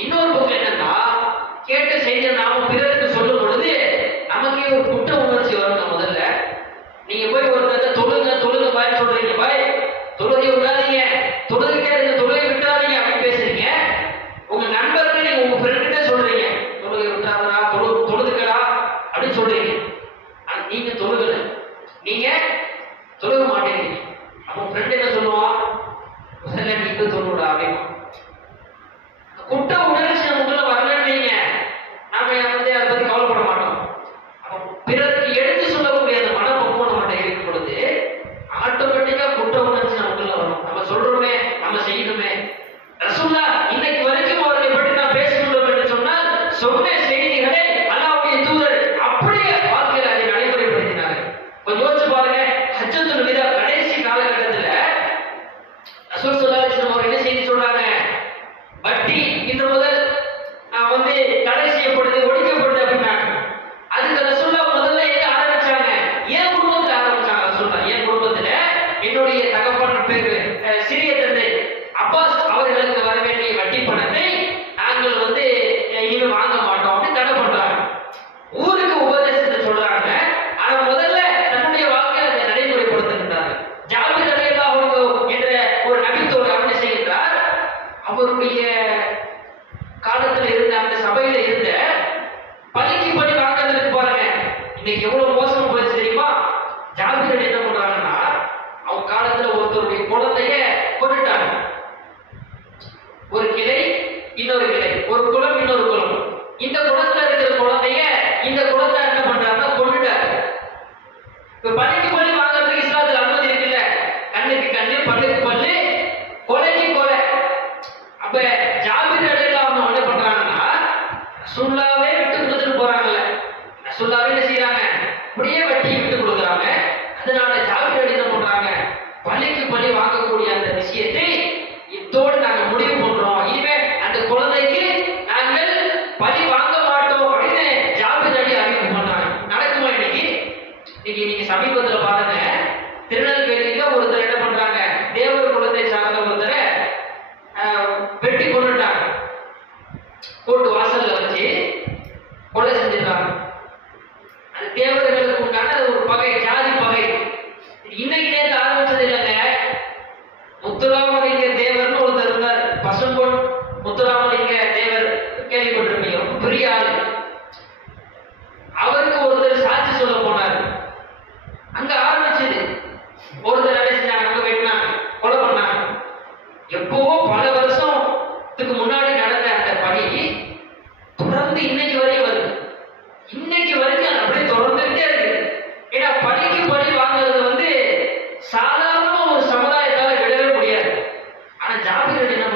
இன்னொரு பக்கம் என்னன்னா, கேட்ட செய்தியை நாம பிறருக்கு சொல்லும் பொழுது நமக்கே ஒரு குற்ற உணர்ச்சி வரும். முதல்ல நீங்க போய் ஒரு தொழுங்க பாய் சொல்றீங்க, பாய் தொழுகை விடாதீங்க, தொழுதுகிட்டே இருங்க, தொழுகை விட்டாதீங்க அப்படின்னு பேசுறீங்க. உங்க நண்பர்கள் நீங்க உங்க ஃப்ரெண்ட்கிட்ட சொல்றீங்க, தொழுகை விட்டாதா, தொழுதுக்கடா அப்படின்னு சொல்றீங்க. ஆனா நீங்க தொழுகல, நீங்க தொழுக மாட்டேங்கிறீங்க. அப்போ ஃப்ரெண்ட் என்ன சொல்லுவான், முதல்ல நீங்க தொழுடா அப்படின்னு. குற்ற உணர்ச்சி நமக்குள்ள வரலன்னீங்க, நாம அதை பத்தி கவலைப்பட மாட்டோம். அப்போ பிறருக்கு எடுத்து சொல்லக்கூடிய அந்த மனப்பக்குவம் நம்மகிட்ட இருக்கும் பொழுது ஆட்டோமேட்டிக்கா குற்ற உணர்ச்சி நமக்குள்ள வரும். நம்ம சொல்றோமே, நம்ம செய்யணுமே. ரசூலுல்லா இன்னைக்கு வரைக்கும் அவர்களை பற்றி நான் பேசணும் என்று சொன்னால் சொன்ன செய்திகளை அல்லாஹ்வுடைய தூதர் அப்படியே வாழ்க்கையில் அதை நடைமுறைப்படுத்தினாங்க. கொஞ்சம் யோசிச்சு பாருங்க. ஹஜ்ஜத்துல் விதா கடைசி காலகட்டத்தில் ரசூல் ஸல்லல்லாஹு அலைஹி வஸல்லம் அவர் என்ன செய்தி சொல்றாங்க, வட்டி இன்று முதல் தடை செய்யப்படுது, ஒழிக்கப்படுது அப்படின்னாங்க. அதுக்கு ரசூலுல்லா முதல்ல எங்க ஆரம்பிச்சாங்க? ஏன் குடும்பத்தில் ஆரம்பிச்சாங்க. ரசூலுல்லா ஏன் குடும்பத்தில் என்னுடைய தகப்பன் பேரு சிறிய தந்தை அப்பாஸ் அவர்களுக்கு வர வேண்டிய வட்டி பணத்தை நாங்கள் இனிமே வாங்க மாட்டோம் அப்படின்னு தடை பண்றாங்க. ஊருக்கு உபதேசத்தை சொல்றாங்க. ஆனா முதல்ல தன்னுடைய வாழ்க்கையை அதை நடைமுறைப்படுத்துகின்றார். ஜாபிர் ரலியல்லாஹு அன்ஹு என்ற ஒரு நபித்தோடு என்ன செய்கின்றார், அவருடைய காலத்தில் இருந்த அந்த சபையில இருந்த பலிக்கு பலி வாங்குறதுக்கு பாருங்க இன்னைக்கு எவ்வளவு மோசமா போயிடுச்சு தெரியுமா? ஜாபிர் என்ன பண்றாங்கன்னா, அவங்க காலத்துல ஒருத்தருடைய குழந்தைய கொண்டுட்டாங்க. ஒரு கிளை இன்னொரு கிளை, ஒரு குலம் இன்னொரு குலம். இந்த குலத்துல இருக்கிற குழந்தைய இந்த குலத்தை என்ன பண்றாங்கன்னா கொண்டுட்டாரு. இப்ப பலிக்கு பலி வாங்குறதுக்கு இஸ்லாத்துல அனுமதி இருக்குல்ல, கண்ணுக்கு கண்ணு, பல்லுக்கு பல்லு, கொலைக்கு கொலை. அப்ப ஜாபிர் ரலியல்லாஹு அன்ஹு என்ன பண்றாங்கன்னா, ரசூலுல்லாஹ்வே விட்டு கொடுத்துட்டு போறாங்கல்ல, ரசூலுல்லாஹ்வே என்ன செய்யறாங்க, அப்படியே வட்டி விட்டு கொடுக்குறாங்க. அதனால ஜாபிர் என்ன பண்றாங்க, பலிக்கு பலி வாங்கக்கூடிய அந்த விஷயத்தை இதோடு நாங்க முடிவு பண்றோம், இனிமே அந்த குழந்தைக்கு நாங்கள் பலி வாங்க மாட்டோம் அப்படின்னு ஜாபிர் அலி அறிவிப்பு பண்றாங்க. நடக்குமா இன்னைக்கு? நீங்க சமீபத்தில் பாருங்க, திருநெல்வேலியில ஒருத்தர் என்ன பண்றாங்க, தேவர் குலத்தை சார்ந்த ஒருத்தரை வெட்டி கொண்டுட்டாங்க. கோர்ட்டு வாசல்ல வச்சு கொலை செஞ்சிருக்காங்க. அது தேவர்களுக்கு உண்டான ஒரு பகை, ஜாதி பகை. இன்னைக்கு நேரத்தில் ஆரம்பிச்சது இல்லைங்க. முத்துராமலிங்க தேவர்னு ஒருத்தர் இருந்தார், பசும்பொன் முத்துராமலிங்க தேவர், கேள்விப்பட்டிருப்பீங்க, ரொம்ப பெரிய ஆளு. அவருக்கு ஒருத்தர் சாட்சி சொல்ல போனார். அங்க ஆரம்பிச்சது. ஒருத்தர் என்ன செஞ்சாங்க, அங்க வெட்டினாங்க, கொலை பண்ணாங்க. எப்பவோ பல வருஷத்துக்கு முன்னாடி நடந்த அந்த பணி தொடர்ந்து இன்னைக்கு வரையும் வருது. இன்னைக்கு வரைக்கும் அது அப்படியே தொடர்ந்துட்டே இருக்கு. ஏன்னா பணிக்கு பணி வாங்குறது சாதாரண ஒரு சமுதாயத்தால விடவே முடியாது. ஆனா ஜாபிர் என்ன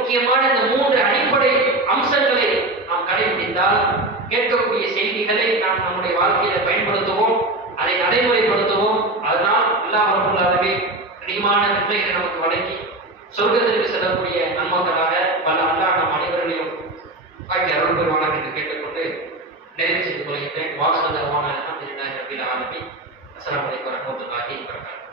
முக்கியமான இந்த 3 அடிப்படை அம்சங்களை நாம் கடைபிடித்தால் கேட்கக்கூடிய செய்திகளை நாம் நம்முடைய வாழ்க்கையில பயன்படுத்துவோம், அதை நடைமுறைப்படுத்துவோம். அதனால் அல்லாஹ் ரப்பல் ஆலமீன் அதிகமான நன்மைகளை நமக்கு வழங்கி சொர்க்கத்திற்கு செல்லக்கூடிய நன்மக்களாக பல அல்லாஹ் நம் அனைவர்களையும் ஆக்கி அருள் பெறுவானாக என்று கேட்டுக்கொண்டு நிறைவு செய்து கொள்கின்றேன். வாசகமான அல்ஹம்துலில்லாஹி ரப்பில் ஆலமீன். அஸ்ஸலாமு அலைக்கும் வரஹ்மத்துல்லாஹி வபரகாத்துஹு.